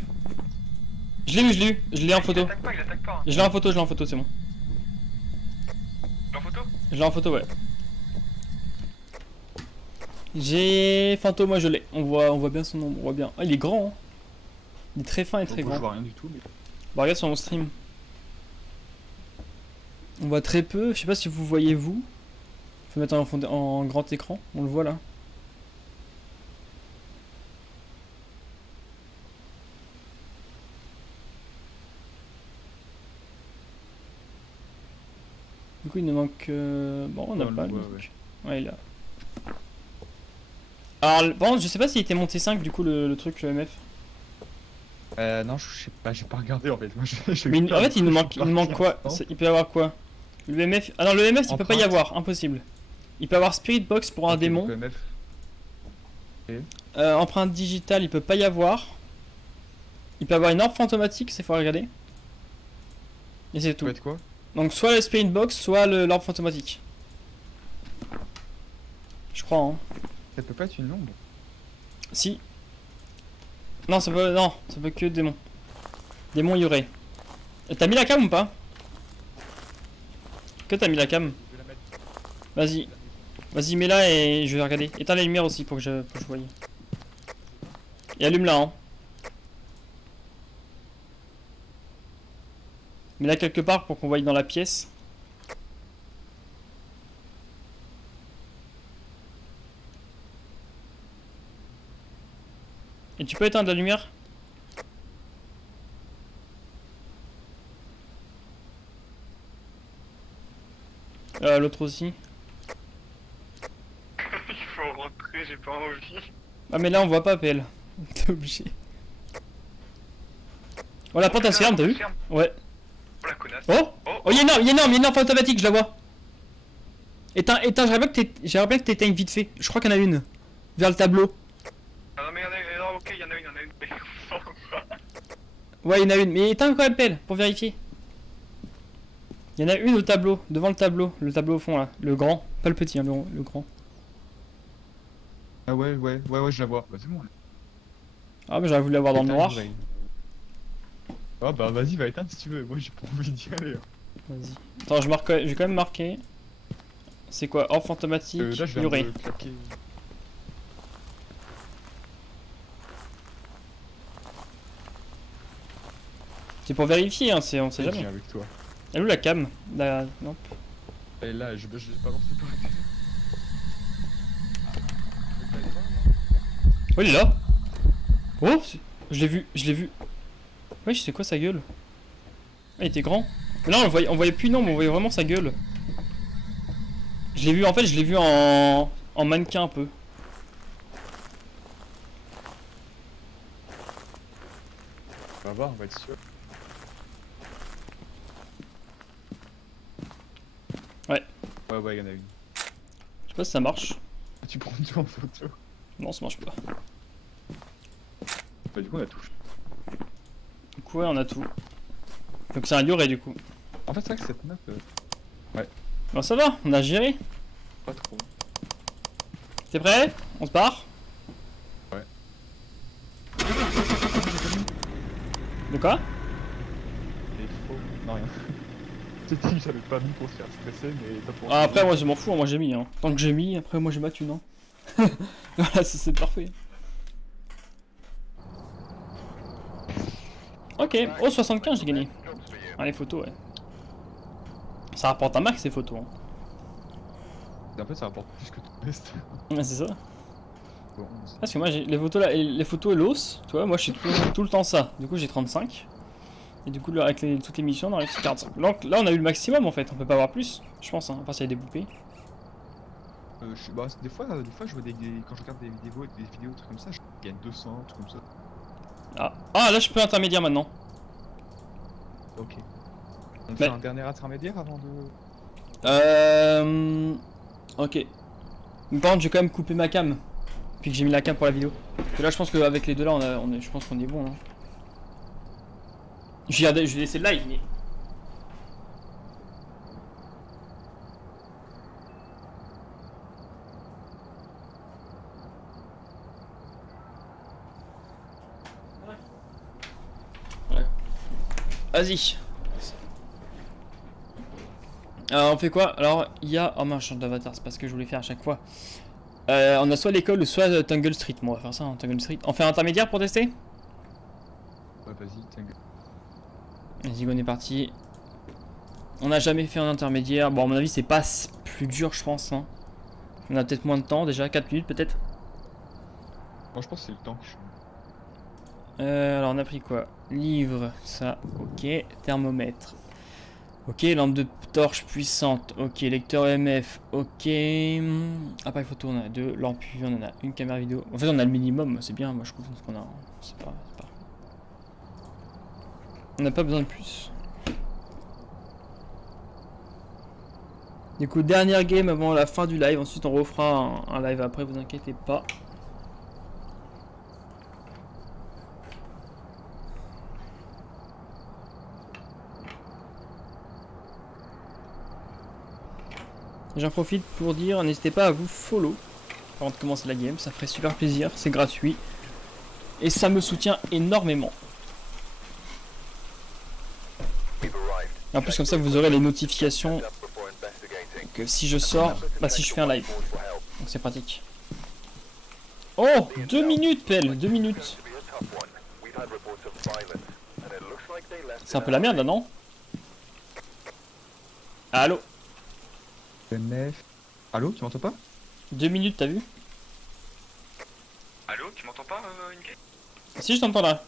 Je l'ai en photo. Il attaque pas, hein. Je l'ai en photo, c'est bon. En photo? Je l'ai en photo, ouais. J'ai fantôme, moi je l'ai. On voit bien son nom, on voit bien. Ah, il est grand, hein. Il est très fin et très Je grand. vois rien du tout, mais... Bah regarde sur mon stream. On voit très peu, je sais pas si vous voyez vous. Faut mettre en grand écran, on le voit là. Du coup il nous manque... Bon on n'a Ouais, on pas le le voit, truc. Ouais il est là. Alors par contre je sais pas s'il était monté 5 du coup le truc le MF. Non, je sais pas, j'ai pas regardé en fait. Moi, Mais en fait il nous manque quoi? Il peut y avoir quoi? Le MF... Ah non le MF il peut pas y avoir, impossible. Il peut avoir Spirit Box pour un démon. Empreinte digitale il peut pas y avoir. Il peut avoir une orbe fantomatique, c'est faut regarder. Et c'est Ça tout. peut être quoi? Donc soit le Spirit Box, soit l'orbe fantomatique. Je crois hein. Ça peut pas être une ombre. Si. Non ça peut que démon. Démon il y aurait. T'as mis la cam ou pas? Que t'as mis la cam? Je vais la mettre. Vas-y. Vas-y, mets-la et je vais regarder. Éteins la lumière aussi pour que je voie. Et allume-la, hein. Mets-la quelque part pour qu'on voie dans la pièce. Et tu peux éteindre la lumière? L'autre aussi. Il faut rentrer, j'ai pas envie. Ah mais là on voit pas PL. T'es obligé. Oh la porte elle se ferme, t'as vu? Ouais. Oh la connasse. Oh! Oh, Oh il y a une arme automatique, je la vois. Éteins, j'aimerais bien que t'éteignes vite fait. Je crois qu'il y en a une. Vers le tableau. Ah non mais y'en a une, non, ok, y'en a une. Ouais, il y en a une. Mais éteins quand même PL pour vérifier. Il y en a une au tableau, devant le tableau au fond là. Le grand, pas le petit, hein, le grand. Ah ouais, je la vois. Bah c'est bon. Ah mais j'aurais voulu l'avoir dans le noir. Ah bah vas-y, va éteindre si tu veux. Moi j'ai pas envie d'y aller. Vas-y. Attends, je vais quand même marquer. C'est quoi? Off automatique, Là je ignorer. viens de claquer. C'est pour vérifier, hein, on sait Je jamais. viens avec toi. Elle est où la cam? Non. Et là, je l'ai pas lancé par Oh il est là. Oh je l'ai vu. Wesh c'est quoi sa gueule? Ah il était grand. Mais là on voyait plus non mais on voyait vraiment sa gueule. Je l'ai vu en fait en mannequin un peu. On va voir, on va être sûr. Ouais, y'en a une. Je sais pas si ça marche. Tu prends tout en photo. Non ça marche pas. Bah du coup on a tout. Du coup ouais on a tout. Donc c'est un Yoré du coup. En fait c'est vrai que cette map... Bon ça va, on a géré. pas trop. T'es prêt? On se barre? Ouais. De quoi? Et faux. Non rien. J'ai dit que j'avais pas mis pour se faire stresser mais pas pour... Ah, après moi je m'en fous, moi j'ai mis hein. Tant que j'ai mis, après moi j'ai ma thune hein. Voilà c'est parfait. Ok, oh 75 j'ai gagné. Ah les photos ouais. Ça rapporte un max ces photos hein. En fait ça rapporte plus que tout le reste. Ouais c'est ça. Bon, Parce que moi j'ai les photos là, les photos et l'os, tu vois, moi je suis tout le temps ça. Du coup j'ai 35. Et du coup là, avec toutes les missions on a réussi 45. Donc là on a eu le maximum en fait, on peut pas avoir plus, je pense hein, à part s'il y a des boupées. bah, des fois je vois quand je regarde des vidéos, trucs comme ça, je gagne 200, trucs comme ça. Ah là je peux intermédiaire maintenant. Ok. On fait un dernier intermédiaire avant de... Ok. Mais par contre j'ai quand même coupé ma cam. Puis que j'ai mis la cam pour la vidéo. Et là je pense qu'avec les deux là je pense qu'on est bon hein. Je vais laisser le live mais... Ouais. Vas-y. Alors on fait quoi? Alors il y a... Oh mince, change d'avatar, c'est pas ce que je voulais faire à chaque fois. On a soit l'école ou soit Tangle Street. Bon on va faire ça, hein, Tangle Street. On fait un intermédiaire pour tester? Ouais vas-y, Tangle. Vas-y on est parti. On n'a jamais fait un intermédiaire. Bon à mon avis c'est pas plus dur je pense hein. On a peut-être moins de temps déjà, 4 minutes peut-être. Moi je pense que c'est le temps que je... Alors on a pris quoi? Livre, ça, ok. Thermomètre. Ok, lampe de torche puissante. Ok, lecteur EMF. Ok. Appareil photo, on en a 2. Lampe UV, on en a une. Caméra vidéo. En fait, on a le minimum. C'est bien, moi je trouve ce qu'on a. C'est pas. On n'a pas besoin de plus. Du coup, dernière game avant la fin du live. Ensuite, on refera un live après, vous inquiétez pas. J'en profite pour dire, n'hésitez pas à vous follow avant de commencer la game, ça ferait super plaisir, c'est gratuit et ça me soutient énormément. Et en plus comme ça vous aurez les notifications que si je sors, bah si je fais un live. Donc c'est pratique. Oh 2 minutes pelle, 2 minutes. C'est un peu la merde là non? Allô? EMF. Allô, tu m'entends pas? 2 minutes t'as vu? Allô, tu m'entends pas, Inke? Si je t'entends là.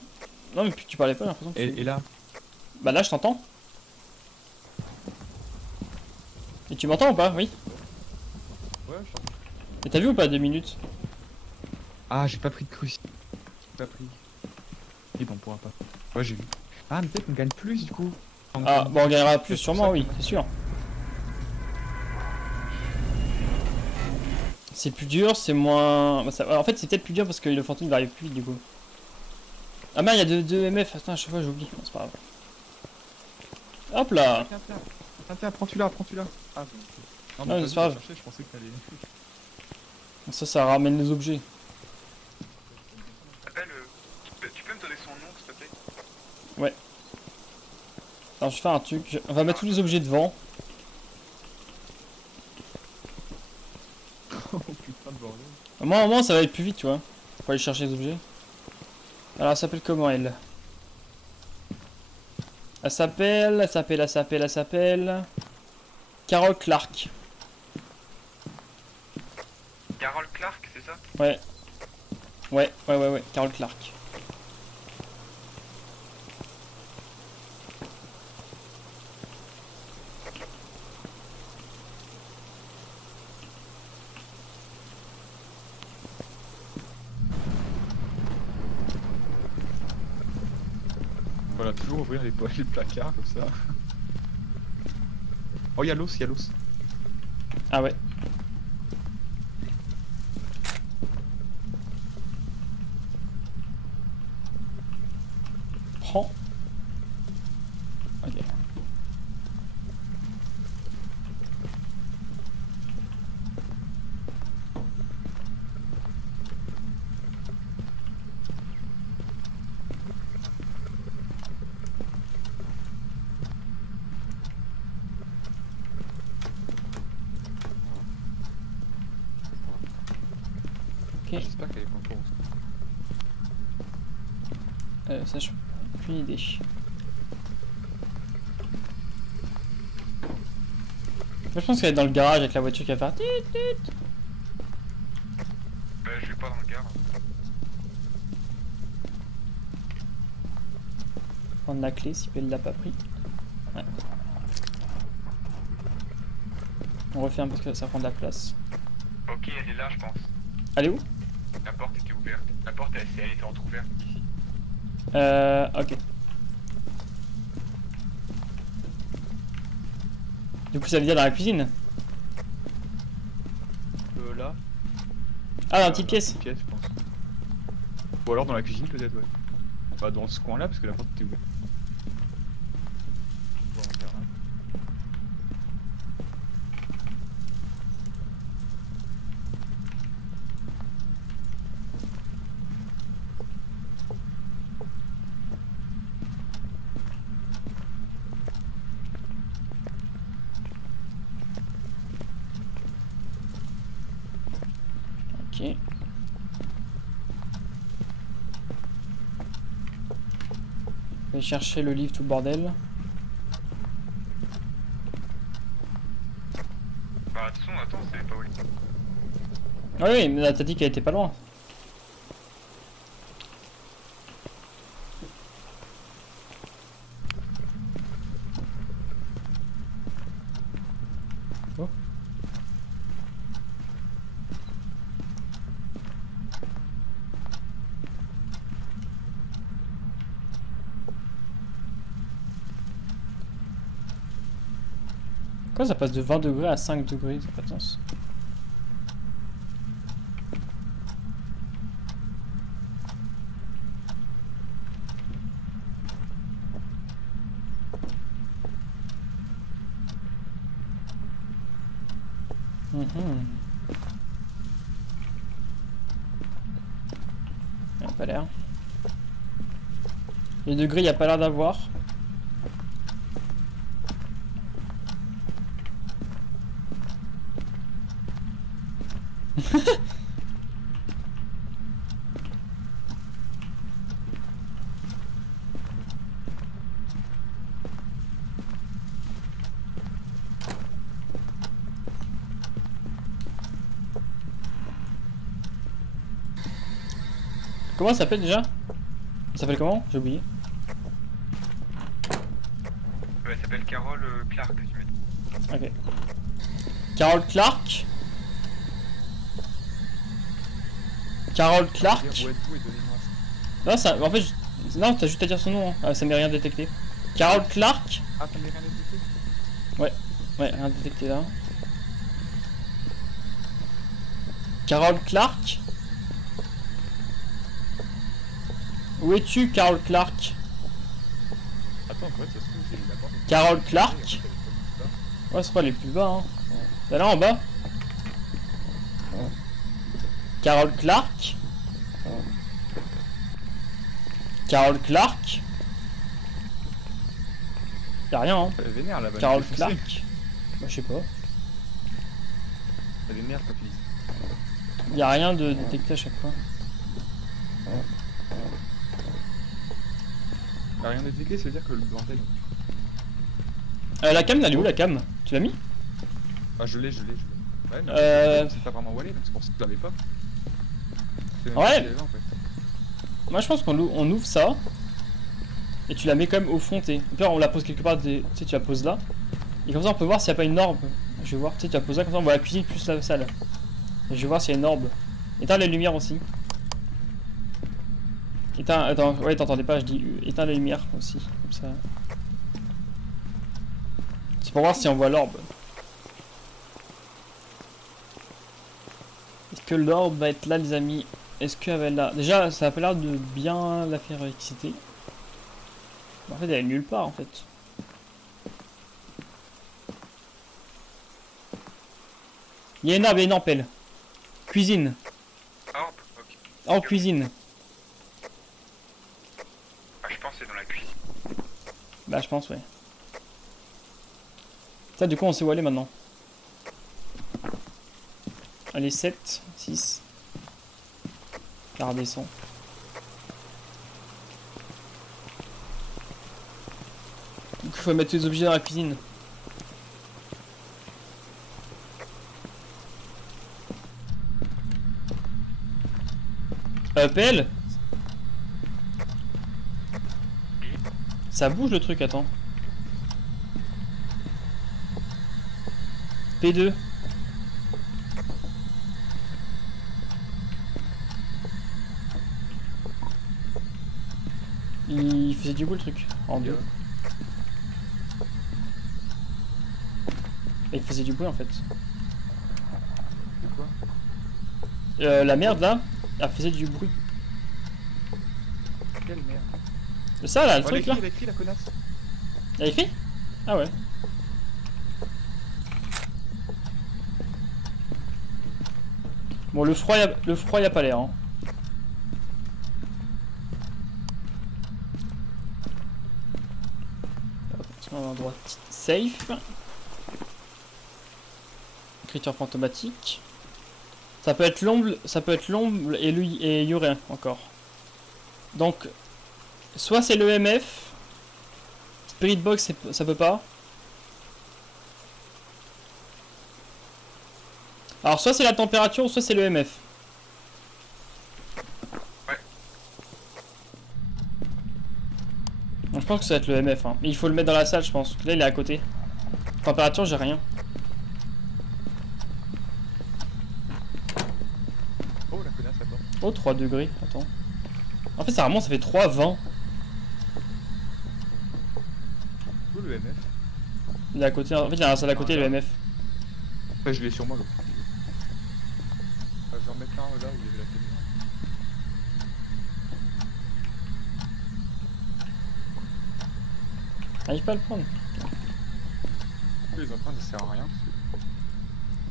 Non mais tu parlais pas j'ai l'impression que Et là? Bah là je t'entends. Et tu m'entends ou pas? Oui. Ouais, je t'entends. Et t'as vu ou pas 2 minutes? Ah, j'ai pas pris de cruci. J'ai pas pris. Et bon, on pourra pas. Ouais, j'ai vu. Ah, mais peut-être qu'on gagne plus du coup. Ah bon on gagnera plus sûrement oui, c'est sûr. C'est plus dur, c'est moins... Bah, ça... En fait c'est peut-être plus dur parce que le fantôme va arriver plus vite du coup. Ah merde il y a 2 MF, attends à chaque fois j'oublie, bon, c'est pas grave. Hop là. Tiens, prends-tu-là, prends-tu-là. Ah, bon. Non, c'est pas grave. Je pensais que t'allais... Ça ramène les objets. Appelle, tu peux me donner son nom, s'il te plaît? Alors je vais faire un truc, on va mettre tous les objets devant. Oh putain de bordel. Au moins ça va aller plus vite tu vois. Faut aller chercher les objets. Alors elle s'appelle comment elle? Elle s'appelle... Carol Clark. Carol Clark, c'est ça? Ouais, Carol Clark. Voilà, toujours ouvrir les placards comme ça. Oh, y'a l'os, Ah ouais. Prends. Ok. Ok. J'espère qu'elle est pas encore au Ça je... Aucune idée. Moi, je pense qu'elle est dans le garage avec la voiture qui va faire... Je vais pas dans le gare. Prendre la clé si elle l'a pas pris. Ouais. On referme parce que ça prend de la place. Ok, elle est là, je pense. Elle est où? La porte était ouverte. La porte, elle était entrouverte ici. Ok. Du coup ça veut dire dans la cuisine? là. Ah dans la petite pièce? Je pense. Ou alors dans la cuisine peut-être, ouais. Bah dans ce coin là parce que la porte était ouverte. Bon, on verra. Ok. Je vais chercher le livre tout le bordel. Bah, de toute façon, attends, c'est pas où il est. Ah oui, mais t'as dit qu'elle était pas loin. Oh. Pourquoi ça passe de 20 degrés à 5 degrés? C'est pas de sens. Il a pas l'air. Les degrés, il n'y a pas l'air d'avoir. Comment ça s'appelle déjà? Il s'appelle comment? J'ai oublié. Elle s'appelle Carole Clark, tu m'as dit. Ok. Carole Clark. Carole Clark. Où êtes-vous et donnez-moi ça. Non, ça, en fait, non, t'as juste à dire son nom. Hein. Ah, ça m'est rien détecté. Carole Clark. Ah, t'en as rien détecté? Ouais, rien détecté là. Carole Clark. Où es-tu, Carole Clark? Attends, en fait, ça se trouve, j'ai d'accord. Carole Clark. Ouais, c'est pas les plus bas. Hein. Bah là en bas. Carole Clark. Carole Clark. Y'a rien, hein. Ça avait vénère là-bas. Carole Clark. Bah, je sais pas. Ça avait vénère quand tu dis. Y'a rien de détecté à chaque fois. T'as rien détecté, ça veut dire que le bordel. La cam, elle est où la cam? Tu l'as mis? Ah, je l'ai. Ouais, mais c'est pas vraiment wallé, donc c'est pour ça que tu l'avais pas. C'est même Ouais. pas ce qu'il y avait, en fait. Moi je pense qu'on on ouvre ça. Et tu la mets quand même au fond, t'es. Puis on la pose quelque part, tu sais, tu la poses là. Et comme ça on peut voir s'il n'y a pas une orbe. Je vais voir, tu sais, tu la poses là, comme ça on voit la cuisine plus la salle. Et je vais voir s'il y a une orbe. Éteins les lumières aussi. Éteins, attends, ouais, t'entendais pas, je dis éteins les lumières aussi, comme ça. C'est pour voir si on voit l'orbe. Est-ce que l'orbe va être là, les amis? Est-ce qu'elle va être là? Déjà, ça a pas l'air de bien la faire exciter. En fait, elle est nulle part, en fait. Il y a une orbe, elle. Cuisine. Orbe, ok. En cuisine. Ah, je pense que c'est dans la cuisine. Bah, je pense, ouais. Ça, du coup, on sait où aller maintenant. Allez, 7, 6. La redescend. Donc, il faut mettre tous les objets dans la cuisine. PL. Ça bouge le truc, attends. P2. Il faisait du coup le truc en deux. Et il faisait du bruit en fait. De quoi? La merde là, elle faisait du bruit. Quelle merde. Ça là, le Oh, truc là. elle a écrit la connasse. Elle a écrit? Ah ouais. Bon, le froid y a pas l'air. Hein. On va à endroit safe. Écriture fantomatique. Ça peut être l'ombre et lui et Yurin encore. Donc, soit c'est l'EMF. Spirit Box, ça peut pas. Alors, soit c'est la température, soit c'est l'EMF. Ouais. Donc, je pense que ça va être l'EMF. Hein. Mais il faut le mettre dans la salle, je pense. Là, il est à côté. Température, j'ai rien. Oh, la connasse là-bas. Oh, 3 degrés. Attends. En fait, ça remonte, ça fait 3, 20. Oh, le MF. Il est à côté. En fait, il y a un salle à côté, l'EMF. Ouais, je l'ai sur moi, là. Je vais en mettre un là où il y avait la caméra. J'arrive pas à le prendre. Les empreintes, ça sert à rien.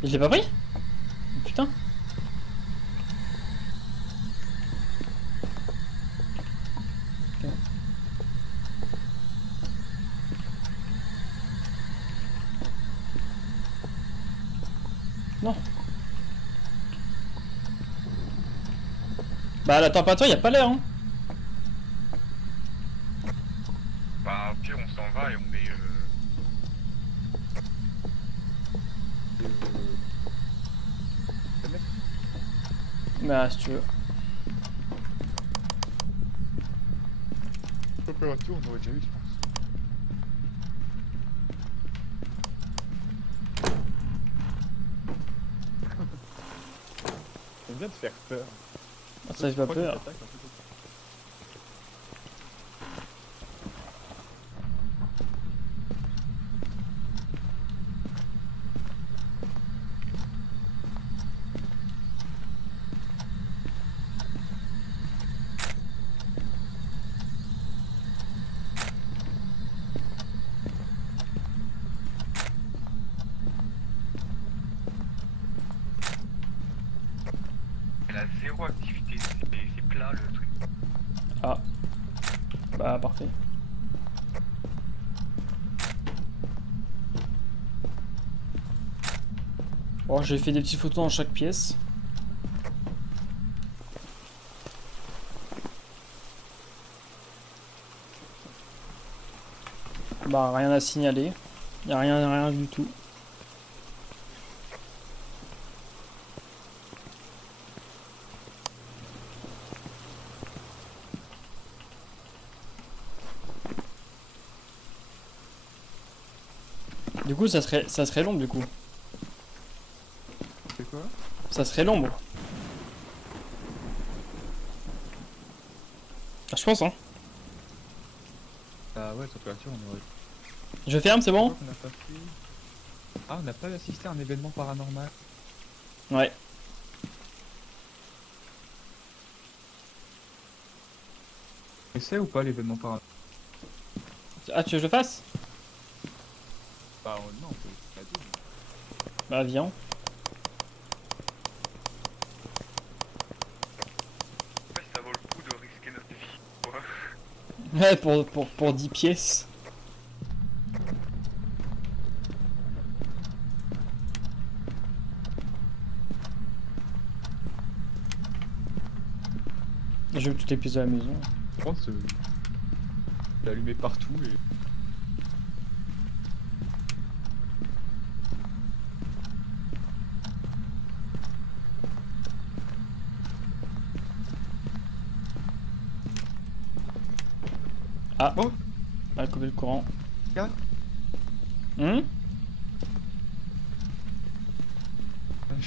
Mais je l'ai pas pris? Putain. Ok. Non. Bah la température y a pas l'air hein. Bah, au pire, on s'en va et on met. Le mec, Bah si tu veux. température, on aurait déjà eu, je pense. On vient de faire peur. Ça fait pas peur. Elle a zéro activité, c'est plat le truc. Ah. Bah parfait. Bon, j'ai fait des petites photos dans chaque pièce. Bah rien à signaler. Y'a rien du tout. Du coup ça serait l'ombre du coup. C'est quoi? Ça serait l'ombre. Ah, je pense hein. Ah ouais, température, on aurait. Je ferme, c'est bon? On n'a pas fait. Ah, on n'a pas assisté à un événement paranormal. Ouais. Et c'est ou pas l'événement paranormal? Ah tu veux que je le fasse? Bah non, on peut pas dire. Bah viens. Ouais, ça vaut le coup de risquer notre vie. Ouais. Ouais pour 10 pièces. J'ai eu toutes les pièces de la maison. Je pense l'allumer partout et. Ah Oh. Elle a coupé le courant. Regarde. Je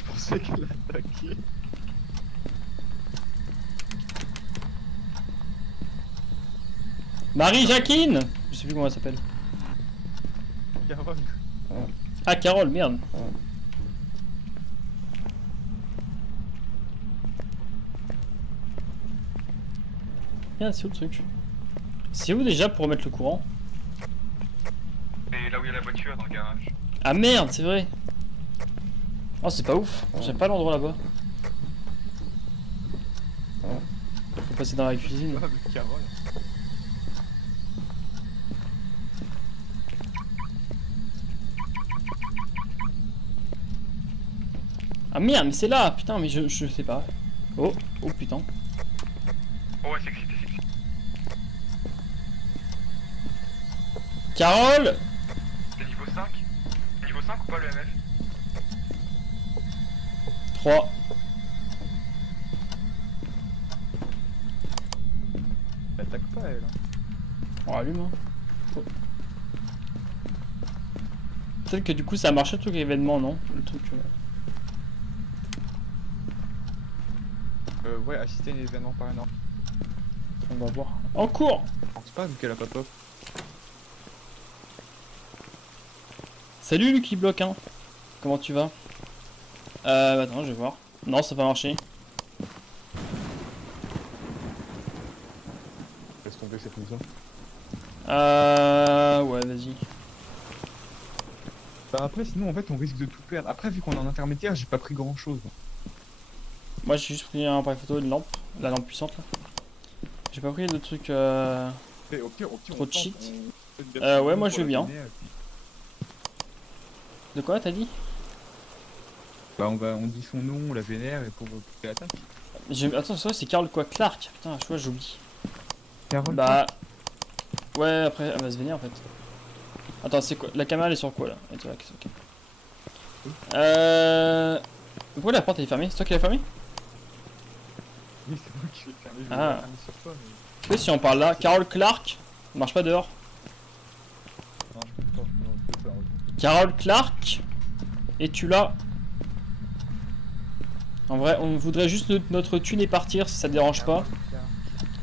pensais qu'elle attaquait. Marie-Jacqueline! Je sais plus comment elle s'appelle. Carole. Ah Carole, merde. Merde, c'est où le truc? C'est où déjà pour remettre le courant? Et là où il y a la voiture, dans le garage. Ah merde, c'est vrai. Oh c'est pas ouf, j'aime pas l'endroit là-bas. Faut passer dans la cuisine. Ah, mais Carole. Ah merde, mais c'est là, putain, mais je sais pas. Oh, oh putain. Oh ouais, c'est excité, c'est excité. Carole! C'est niveau 5? Niveau 5 ou pas le MF? 3. Elle attaque pas elle. On rallume hein. Oh. Peut-être que du coup ça a marché le truc événement, non? Le truc. Ouais, assister à un événement paranormal. On va voir. En cours! Je pense pas vu qu'elle a pas pop. Salut Lucky Block hein. Comment tu vas? Attends, je vais voir. Non, ça va pas marcher. Laisse tomber cette maison. Ouais, vas-y. Bah après, sinon en fait on risque de tout perdre. Après, vu qu'on est en intermédiaire, j'ai pas pris grand chose. Moi j'ai juste pris un appareil photo et une lampe. La lampe puissante là. J'ai pas pris de trucs. Et au pire, Trop on de tente, cheat. on fait une Ouais, moi, pour je veux la bien. vénère, et puis- De quoi t'as dit? Bah on dit son nom, on la vénère et pour l'attaque. Attends, c'est Carol quoi? Clark? Putain, je vois, j'oublie. Carole, Bah. Ouais, après, elle va se venir en fait. Attends, c'est quoi? La caméra elle est sur quoi là? Et toi, ok. Pourquoi la porte elle est fermée? C'est toi qui l'as fermée? oui, c'est moi qui vais fermer. Je vais Ah. fermer sur toi, mais. Tu sais, si on parle là, Carol Clark, on marche pas dehors. Non, je peux pas. Non, je peux pas. Carol Clark, es-tu là? En vrai, on voudrait juste notre thune et partir si ça te dérange pas.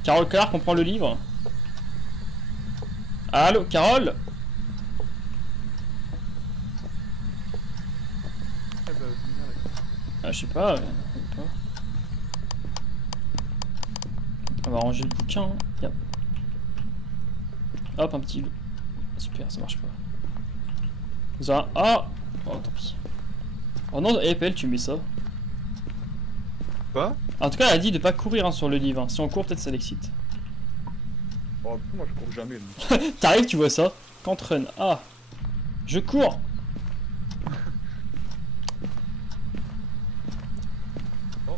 Carol Clark, on prend le livre. Allô, Carol? Ah, je sais pas. On va ranger le bouquin. Hein. Yep. Hop, un petit. Super, ça marche pas. Ça. Ah! Oh, tant pis. Oh non, EPL, tu mets ça. Quoi? En tout cas, elle a dit de pas courir hein, sur le livre. Hein. Si on court, peut-être ça l'excite. Oh, moi je cours jamais. T'arrives, tu vois ça? Can't run. Ah! Je cours! Oh.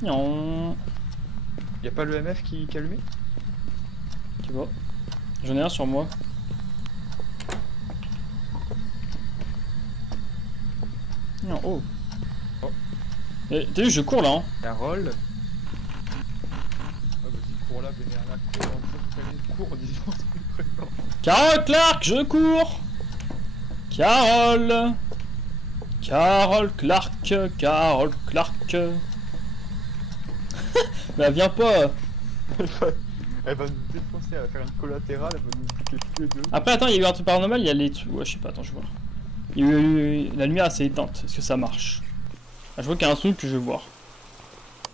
Non. Y'a pas le MF qui est allumé? Tu vois? J'en ai un sur moi. Non, oh. Oh. T'as vu, je cours là, hein. Carole. Ah vas-y, cours là, vénère là, cours, disons son prénom. Carol Clark, je cours. Carol. Carol Clark, Carol Clark. Bah viens pas. Elle va nous défoncer, elle va faire une collatérale, elle va nous buter tous les deux. Après attends, il y a eu un truc paranormal, il y a les trucs. Ouais, je sais pas, attends, je vois. Il y a eu la lumière assez éteinte, est-ce que ça marche? Ah, je vois qu'il y a un truc que je veux voir.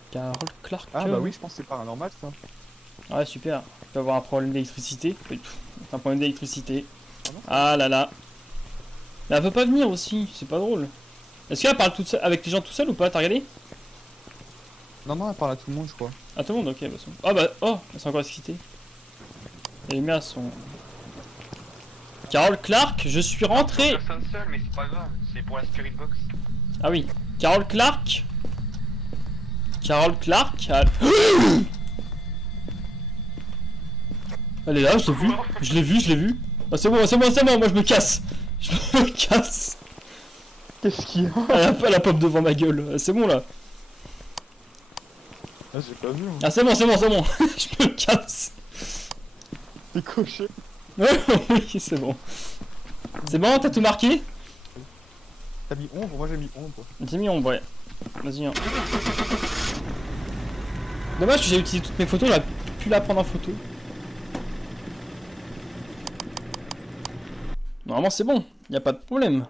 Carol Clark. Ah bah oui, je pense que c'est paranormal ça. Ouais, super. Tu peux avoir un problème d'électricité. Pas du tout. Un problème d'électricité. Ah non. Ah là là. Mais elle veut pas venir aussi, c'est pas drôle. Est-ce qu'elle parle toute seule, avec les gens tout seul ou pas? T'as regardé? Non, non, elle parle à tout le monde, je crois. À tout le monde, ok, bah c'est bon. Ah bah, oh, elle s'est encore excitée. Les lumières sont. Carol Clark, je suis rentré. Personne seule, mais c'est pas grave, c'est pour la spirit box. Ah oui, Carol Clark. Carol Clark. Elle est là, je l'ai vu. Je l'ai vu, je l'ai vu. Ah, c'est bon, c'est bon, c'est bon, moi je me casse. Je me casse. Qu'est-ce qu'il y a? Elle a pop devant ma gueule. C'est bon là. Ah, j'ai pas vu. Moi. Ah, c'est bon, c'est bon, c'est bon. Je me casse. T'es coché. Ouais, oui, c'est bon. C'est bon, t'as tout marqué? T'as mis ombre? Moi j'ai mis ombre. J'ai mis ombre, ouais. Vas-y, hein. Dommage que j'ai utilisé toutes mes photos, là, pu la prendre en photo. Normalement, c'est bon, y a pas de problème.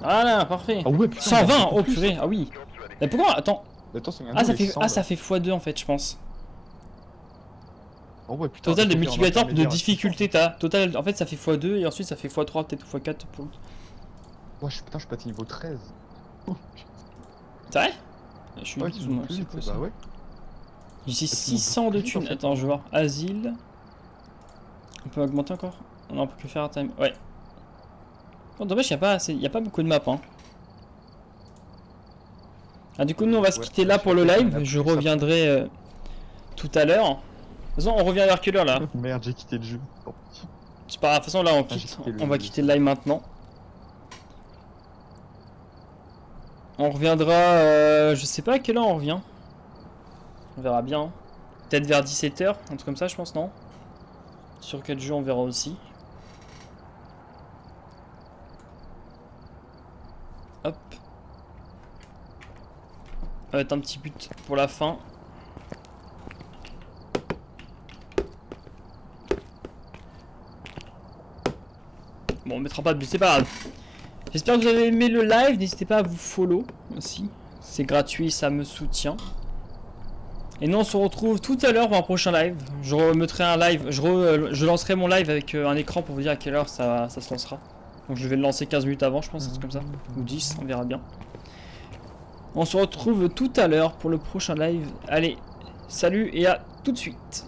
Voilà, parfait. Ah ouais, putain. 120, oh purée, ah oui. Mais pourquoi? Attends. Attends, c'est Ça fait x2 en fait, je pense. Oh ouais, putain. Total de multiplicateur de difficulté, t'as. Total, en fait, ça fait x2 et ensuite ça fait x3, peut-être x4 pour. Ouais, putain, je suis passé niveau 13. Oh, C'est vrai? Je suis ouais, 12 moi, c'est quoi ça? bah ouais. J'ai 600 de thunes. Attends, je vais voir. Asile. On peut augmenter encore? Non, on peut que faire un time. Ouais. Bon, dommage, y a pas beaucoup de maps. Hein. Ah, du coup, nous on va se quitter là pour le live. Je reviendrai tout à l'heure. De toute façon, on revient vers quelle heure là? Merde, j'ai quitté le jeu. C'est pas grave, de toute façon, là on quitte. On va quitter le live maintenant. On reviendra. Je sais pas à quelle heure on revient. On verra bien. Hein. Peut-être vers 17h, un truc comme ça, je pense, non? Sur quel jeu on verra aussi. Hop. Ça va être un petit but pour la fin. Bon, on mettra pas de but, c'est pas grave. J'espère que vous avez aimé le live. N'hésitez pas à vous follow aussi. C'est gratuit, ça me soutient. Et nous on se retrouve tout à l'heure pour un prochain live. Je remettrai un live, je lancerai mon live avec un écran pour vous dire à quelle heure ça se lancera. Donc je vais le lancer 15 minutes avant, je pense, c'est comme ça. Ou 10, on verra bien. On se retrouve tout à l'heure pour le prochain live. Allez, salut et à tout de suite.